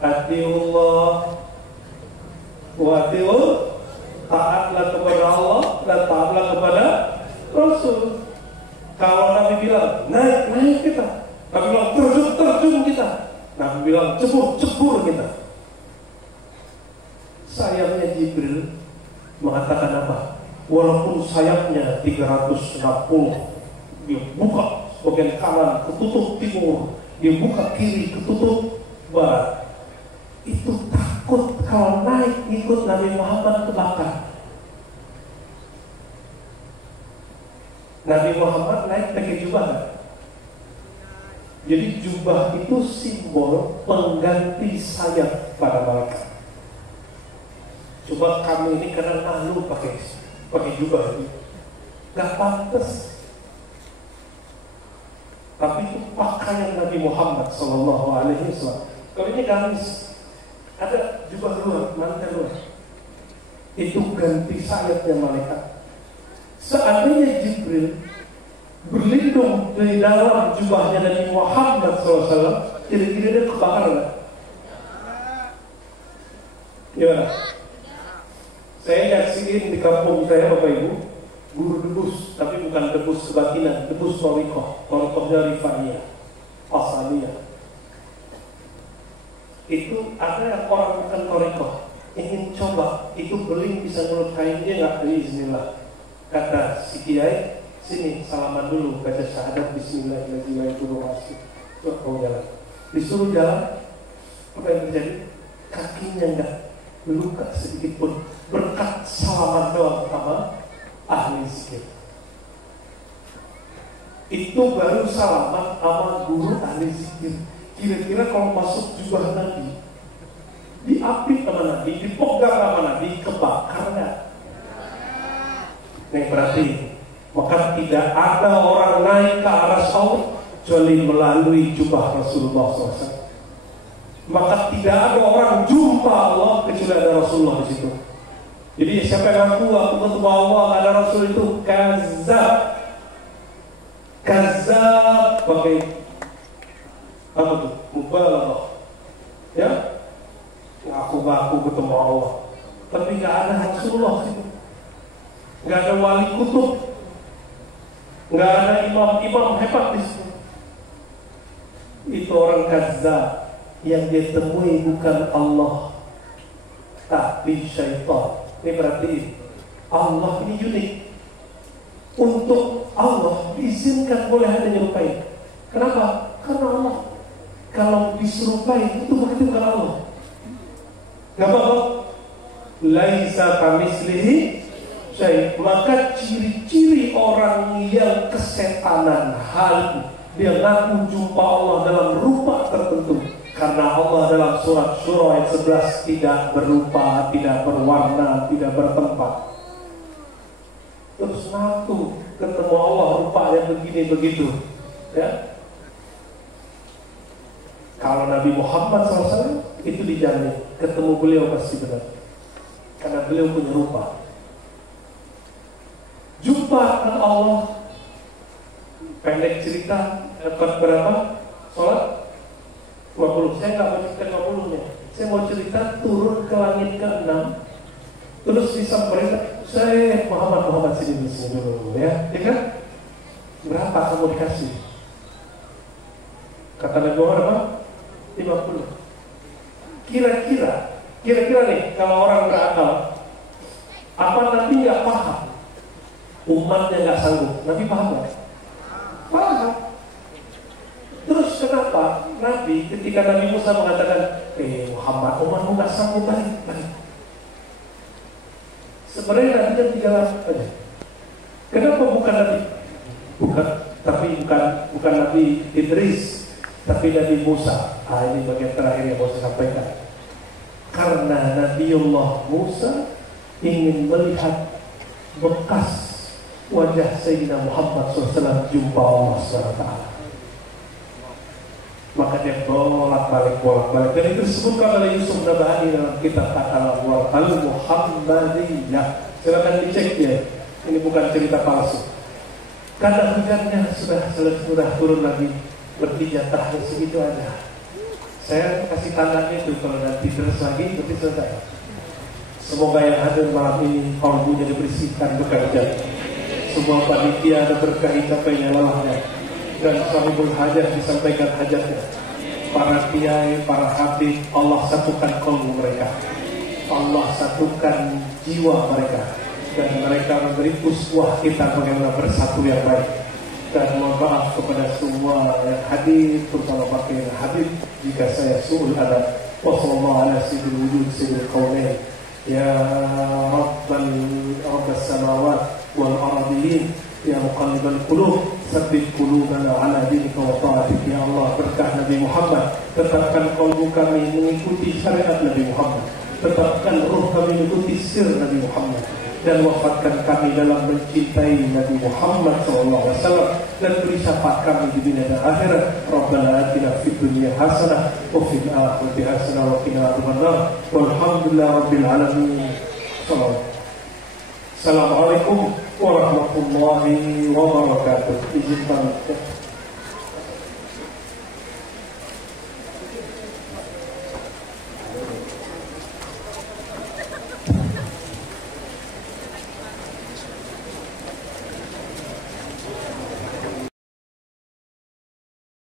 Atiullah wa atiul, taatlah kepada Allah dan taatlah kepada Rasul. Kalau Nabi bilang naik kita, Nabi bilang terjun kita, Nabi bilang cebur kita. Sayapnya Jibril mengatakan apa? Walaupun sayapnya 360, dia buka bagian kanan ketutup timur, dia buka kiri ketutup barat. Itu takut kalau naik ikut Nabi Muhammad kebakar. Nabi Muhammad naik pakai jubah kan? Jadi jubah itu simbol pengganti sayap pada malaikat. Coba kami ini kadang malu pakai jubah itu, gak pantas. Tapi itu pakaian Nabi Muhammad SAW. Kalau ini gamis, ada jubah luar, mantel luar, itu ganti sayapnya malaikat. Seandainya Jibril berlindung di dalam jubahnya Nabi Muhammad SAW, kira-kira dia kebakar nggak? Gimana? Saya nyaksiin di kampung saya, Bapak Ibu, guru debus, tapi bukan debus kebatinan, debus torikoh dari Rifaniyah, Pasaniyah. Itu ada yang orang bukan torikoh ingin coba, itu beling bisa ngelukain dia nggak? Bismillah. Kata si Kiai, sini salaman dulu, baca syahadat Bismillahirrahmanirrahim. Coba jalan, disuruh jalan, apa yang terjadi? Kakinya nggak luka sedikit pun, berkat salaman doang sama ahli zikir. Itu baru salaman sama guru ahli zikir. Kira-kira kalau masuk jubah Nabi, diapit sama Nabi, dipegang sama Nabi, kebakar nggak? Nih berarti, maka tidak ada orang naik ke arah Allah kecuali melalui jubah Rasulullah SAW. Maka tidak ada orang jumpa Allah kecuali ada Rasulullah di situ. Jadi siapa yang ngaku aku ketemu Allah ada Rasul itu kazab pakai apa tuh? Mubalaghah. Ya? Ngaku ketemu Allah, tapi nggak ada Rasulullah situ. Nggak ada wali kutub, nggak ada imam-imam hebat di situ. Itu orang kazab. Yang dia temui bukan Allah, tapi syaitan. Ini berarti Allah ini unik. Untuk Allah diizinkan boleh ada nyerupai. Kenapa? Karena Allah. Kalau diserupai itu begitu bukan Allah. Gak apa-apa. Laisa kamislihi syai'. Maka ciri-ciri orang yang kesetanan hal, dia ngaku jumpa Allah dalam rupa tertentu. Karena Allah dalam surat Syura ayat 11 tidak berupa, tidak berwarna, tidak bertempat. Terus ngaku ketemu Allah rupanya begini begitu, ya. Kalau Nabi Muhammad SAW itu dijamin ketemu beliau pasti benar, karena beliau punya rupa. Jumpa dengan Allah, pendek cerita, berapa? Sholat 20. Saya nggak mau cerita 20-nya. Saya mau cerita turun ke langit ke-6, terus disamperin, saya Muhammad sini dulu ya kan? Berapa kamu dikasih? Kata Nabi Muhammad 50. Kira-kira nih kalau orang berakal, apa Nabi nggak paham? Umatnya nggak sanggup. Nabi paham nggak? Paham. Terus kenapa Nabi ketika Nabi Musa mengatakan, Muhammad, umatmu nggak sanggup balik? Sebenarnya Nabi kan 3 aja. Kenapa bukan Nabi? Bukan Nabi Idris, tapi Nabi Musa. Ini bagian terakhir yang mau saya sampaikan. Karena Nabiullah Musa ingin melihat bekas wajah Sayyidina Muhammad SAW, jumpa Allah SWT. Maka dia bolak-balik. Dan itu disebutkan oleh Yusuf Nabhani dalam kitab Al-Anwar Al-Muhammadiyah. Silakan dicek ya. Ini bukan cerita palsu. Karena hujannya sudah turun lagi, bertijatah segitu aja. Saya kasih tanda itu kalau nanti terus lagi berarti selesai. Semoga yang hadir malam ini kalbunya dibersihkan bekerja. Semua panitia ada berkahi capainya lelahnya, dan sahibul hajat disampaikan hajatnya. Para kiai, para habib, Allah satukan kalbu mereka, Allah satukan jiwa mereka, dan mereka memberi uswah kita bagaimana bersatu yang baik. Dan mohon maaf kepada semua yang hadir, terutama pakaian yang hadir, jika saya su'ul adab. Wassallallahu ala sayyidil wujud sayyidil qawlain ya rabbas samawat wal aradiyin ya muqallibal qulub tsabbit qulubana ala dinika wa ta'atik. Ya Allah, berkah Nabi Muhammad, tetapkan kalbu kami mengikuti syariat Nabi Muhammad, tetapkan ruh kami mengikuti sir Nabi Muhammad, dan wafatkan kami dalam mencintai Nabi Muhammad SAW, dan beri syafaat kami di dunia dan akhirat. Rabbana atina fid dunya hasanah wa fil akhirati hasanah wa qina adzabannar. Walhamdulillahi rabbil alamin. Assalamualaikum warahmatullahi wabarakatuh. Izin pamit.